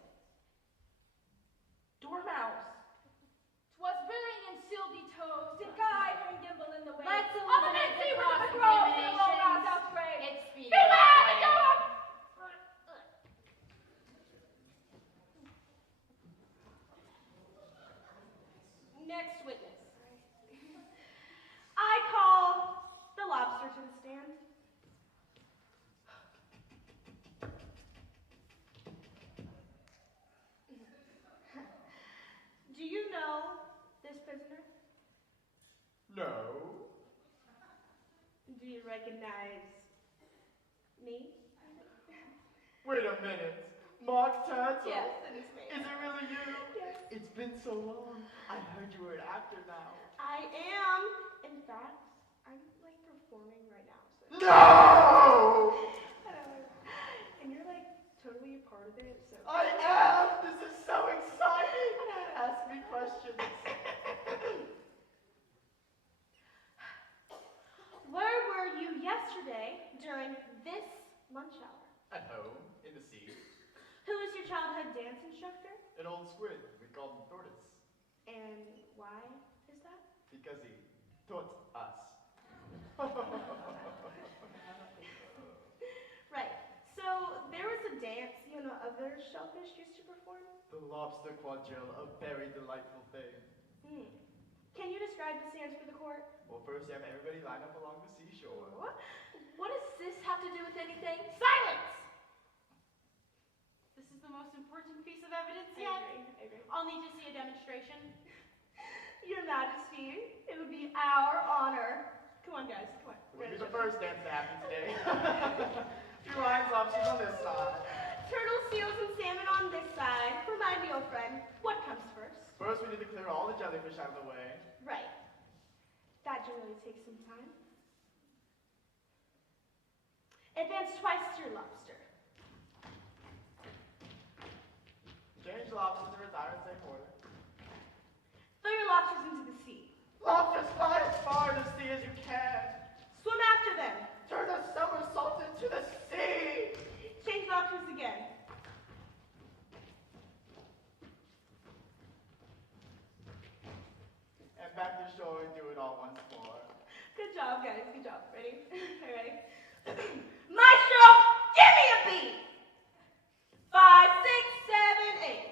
Dormouse. 'Twas Billy and Sylvie toes to Guide and gimble in the way. Let's On the eliminate next the with the cross and the long ass cross-examinations. outrage. It's speedy. Be mad and go up. Next witness. I call the lobster to the stand. Do you know this prisoner? No. Do you recognize me? Wait a minute. Mark Turtle? Yes, that is me. Is it really you? Yes. It's been so long. I heard you were an actor now. I am. In fact, I'm like performing right now. So. No! And you're like totally a part of it. So. I am! This is so exciting! Ask me questions. Where were you yesterday during this lunch hour? At home, in the sea, Who was your childhood dance instructor? an old squid. We called him Tortoise. And why is that? Because he taught us. Right. So there was a dance you know other shellfish used to perform? The lobster quadrille, a very delightful thing. Can you describe this dance for the court? Well, first you have everybody line up along the seashore. What does this have to do with anything? Silence! This is the most important piece of evidence yet. I agree. I'll need to see a demonstration. Your Majesty, it would be our honor. Come on, guys. Come on. It would be the first dance to happen today. Few lines, lobsters on this side. Turtles, seals, and salmon on this side. Remind me, old friend, what comes first? First, we need to clear all the jellyfish out of the way. Right. That generally takes some time. Advance twice to your lobster. Change lobsters to reside in same order. Throw your lobsters into the sea. Lobsters fly as far to sea as you can. Swim after them. Turn the somersault into the sea. Change lobsters again. And back to shore and do it all once more. Good job, guys. Good job. Ready? Ready? Maestro, give me a beat. 5, 6, 7, 8.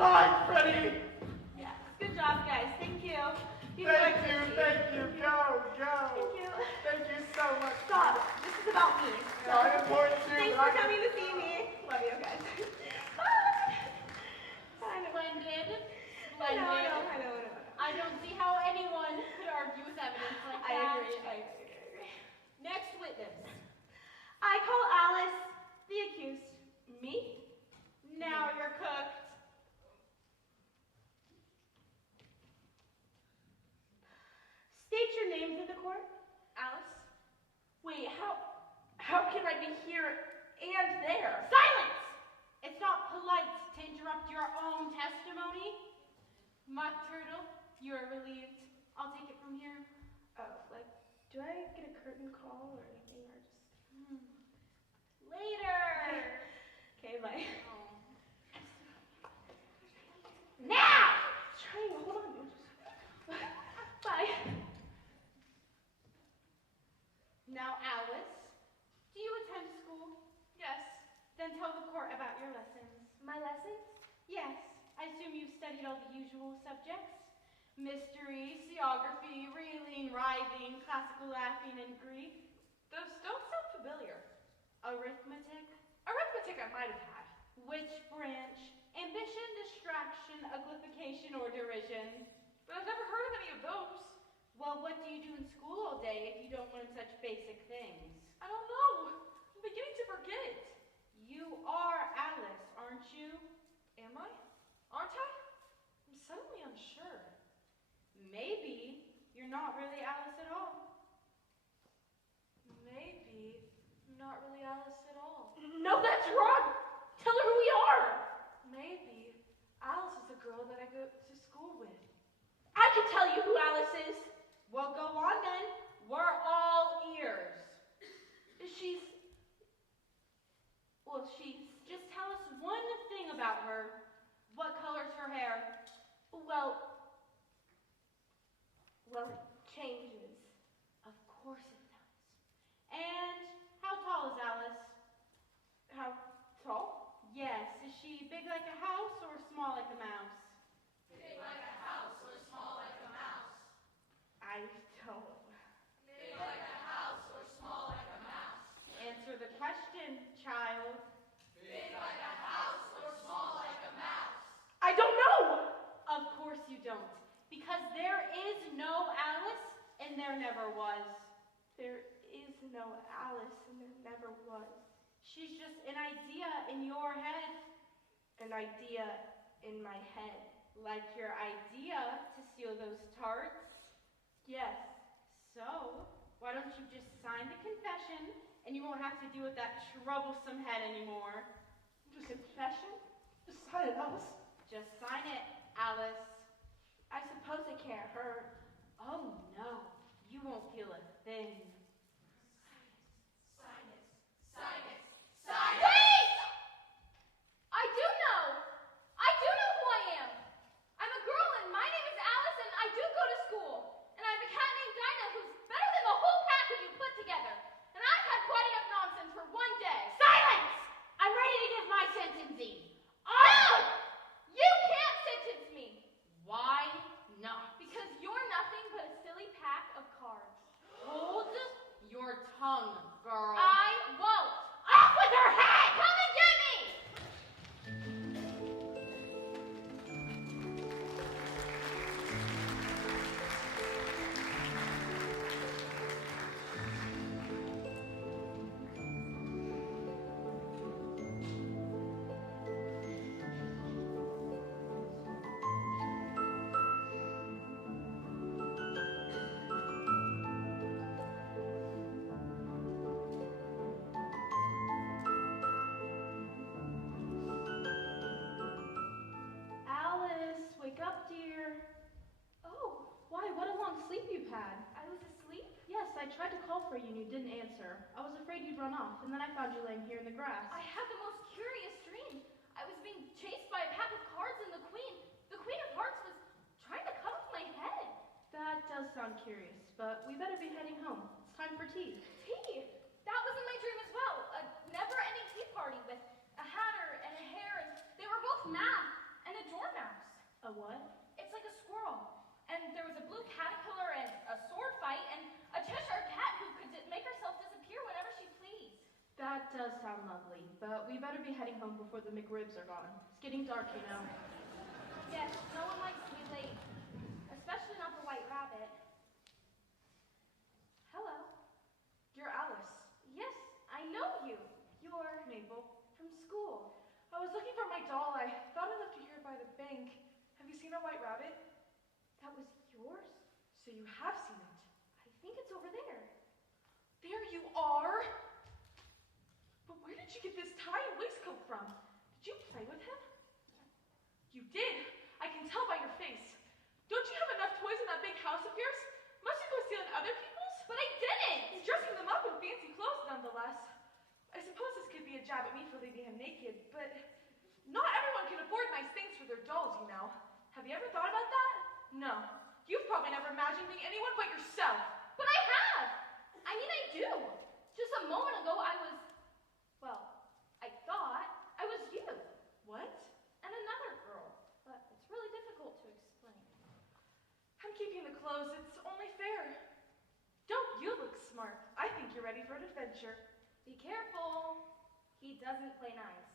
Fly, Freddy! Yes. Good job, guys. Thank you. Thank you. Go. Thank you. Thank you so much. Stop. This is about me. No, I'm important too. Thanks for coming to see me. Love you guys. Bye. Splendid. I know. I don't see how anyone could argue with evidence like I that. agree. Next witness. I call Alice the accused. Me? Now you're cooked. State your name to the court. Alice? Wait, how can I be here and there? Silence! It's not polite to interrupt your own testimony. Mock Turtle, you are relieved. I'll take it from here. Oh, do I get a curtain call or anything, or just... Later! Okay, bye. Oh. Now! Trying, hold on. Bye. Now, Alice, do you attend school? Yes. Then tell the court about your lessons. My lessons? Yes, I assume you've studied all the usual subjects. Mystery, geography, reeling, writhing, classical laughing, and Greek. Those don't sound familiar. Arithmetic. Arithmetic I might have had. Which branch? Ambition, distraction, uglification, or derision? But I've never heard of any of those. Well, what do you do in school all day if you don't learn such basic things? I don't know. I'm beginning to forget. You are Alice, aren't you? Am I? Aren't I? I'm suddenly unsure. Maybe you're not really Alice at all. Maybe I'm not really Alice at all. No, that's wrong. Tell her who we are. Maybe Alice is the girl that I go to school with. I can tell you who Alice is. Well, go on then. We're all ears. She's... Just tell us one thing about her. What color's her hair? Well, it changes. Of course it does. And how tall is Alice? How tall? Yes. Is she big like a house or small like a mouse? Big like a house or small like a mouse? I don't. Big like a house or small like a mouse? Answer the question, child. Big like a house or small like a mouse? I don't know! Of course you don't. Because there is no Alice, and there never was. There is no Alice, and there never was. She's just an idea in your head. An idea in my head. Like your idea to steal those tarts? Yes. So, why don't you just sign the confession, and you won't have to deal with that troublesome head anymore. Confession? Just sign it, Alice. Just sign it, Alice. I suppose it can't hurt. Oh no, you won't feel a thing. Sign it. Sign it. Sign it. Wait! I do know! I do know who I am! I'm a girl and my name is Alice and I do go to school. And I have a cat named Dinah who's better than the whole pack of you put together. And I've had quite enough nonsense for one day. Silence! I'm ready to give my sentencing. Oh! You can't sentence long sleep you've had. I was asleep? Yes, I tried to call for you and you didn't answer. I was afraid you'd run off, and then I found you laying here in the grass. I had the most curious dream. I was being chased by a pack of cards and the Queen of Hearts was trying to cut off my head. That does sound curious, but we better be heading home. It's time for tea. Tea? That was in my dream as well. A never-ending tea party with a hatter and a hare, and they were both mad, and a dormouse. A what? It's like a squirrel. And there was a blue caterpillar and a sword fight, and a Cheshire cat who could make herself disappear whenever she pleased. That does sound lovely, but we better be heading home before the McRibs are gone. It's getting dark, you know. Yes, no one likes to be late, especially not the White Rabbit. Hello. You're Alice. Yes, I know you. You're Maple. from school. I was looking for my doll. I thought I left it here by the bank. Have you seen a white rabbit? That was yours? So you have seen it. I think it's over there. There you are! But where did you get this tie and waistcoat from? Did you play with him? You did! I can tell by your face. Don't you have enough toys in that big house of yours? Must you go stealing other people's? But I didn't! You're dressing them up in fancy clothes nonetheless. I suppose this could be a jab at me for leaving him naked, but not everyone can afford nice things for their dolls, you know. Have you ever thought about that? No. You've probably never imagined being anyone but yourself. But I have! I mean, I do. Just a moment ago, I thought I was you. What? And another girl. But it's really difficult to explain. I'm keeping the clothes. It's only fair. Don't you look smart? I think you're ready for an adventure. Be careful. He doesn't play nice.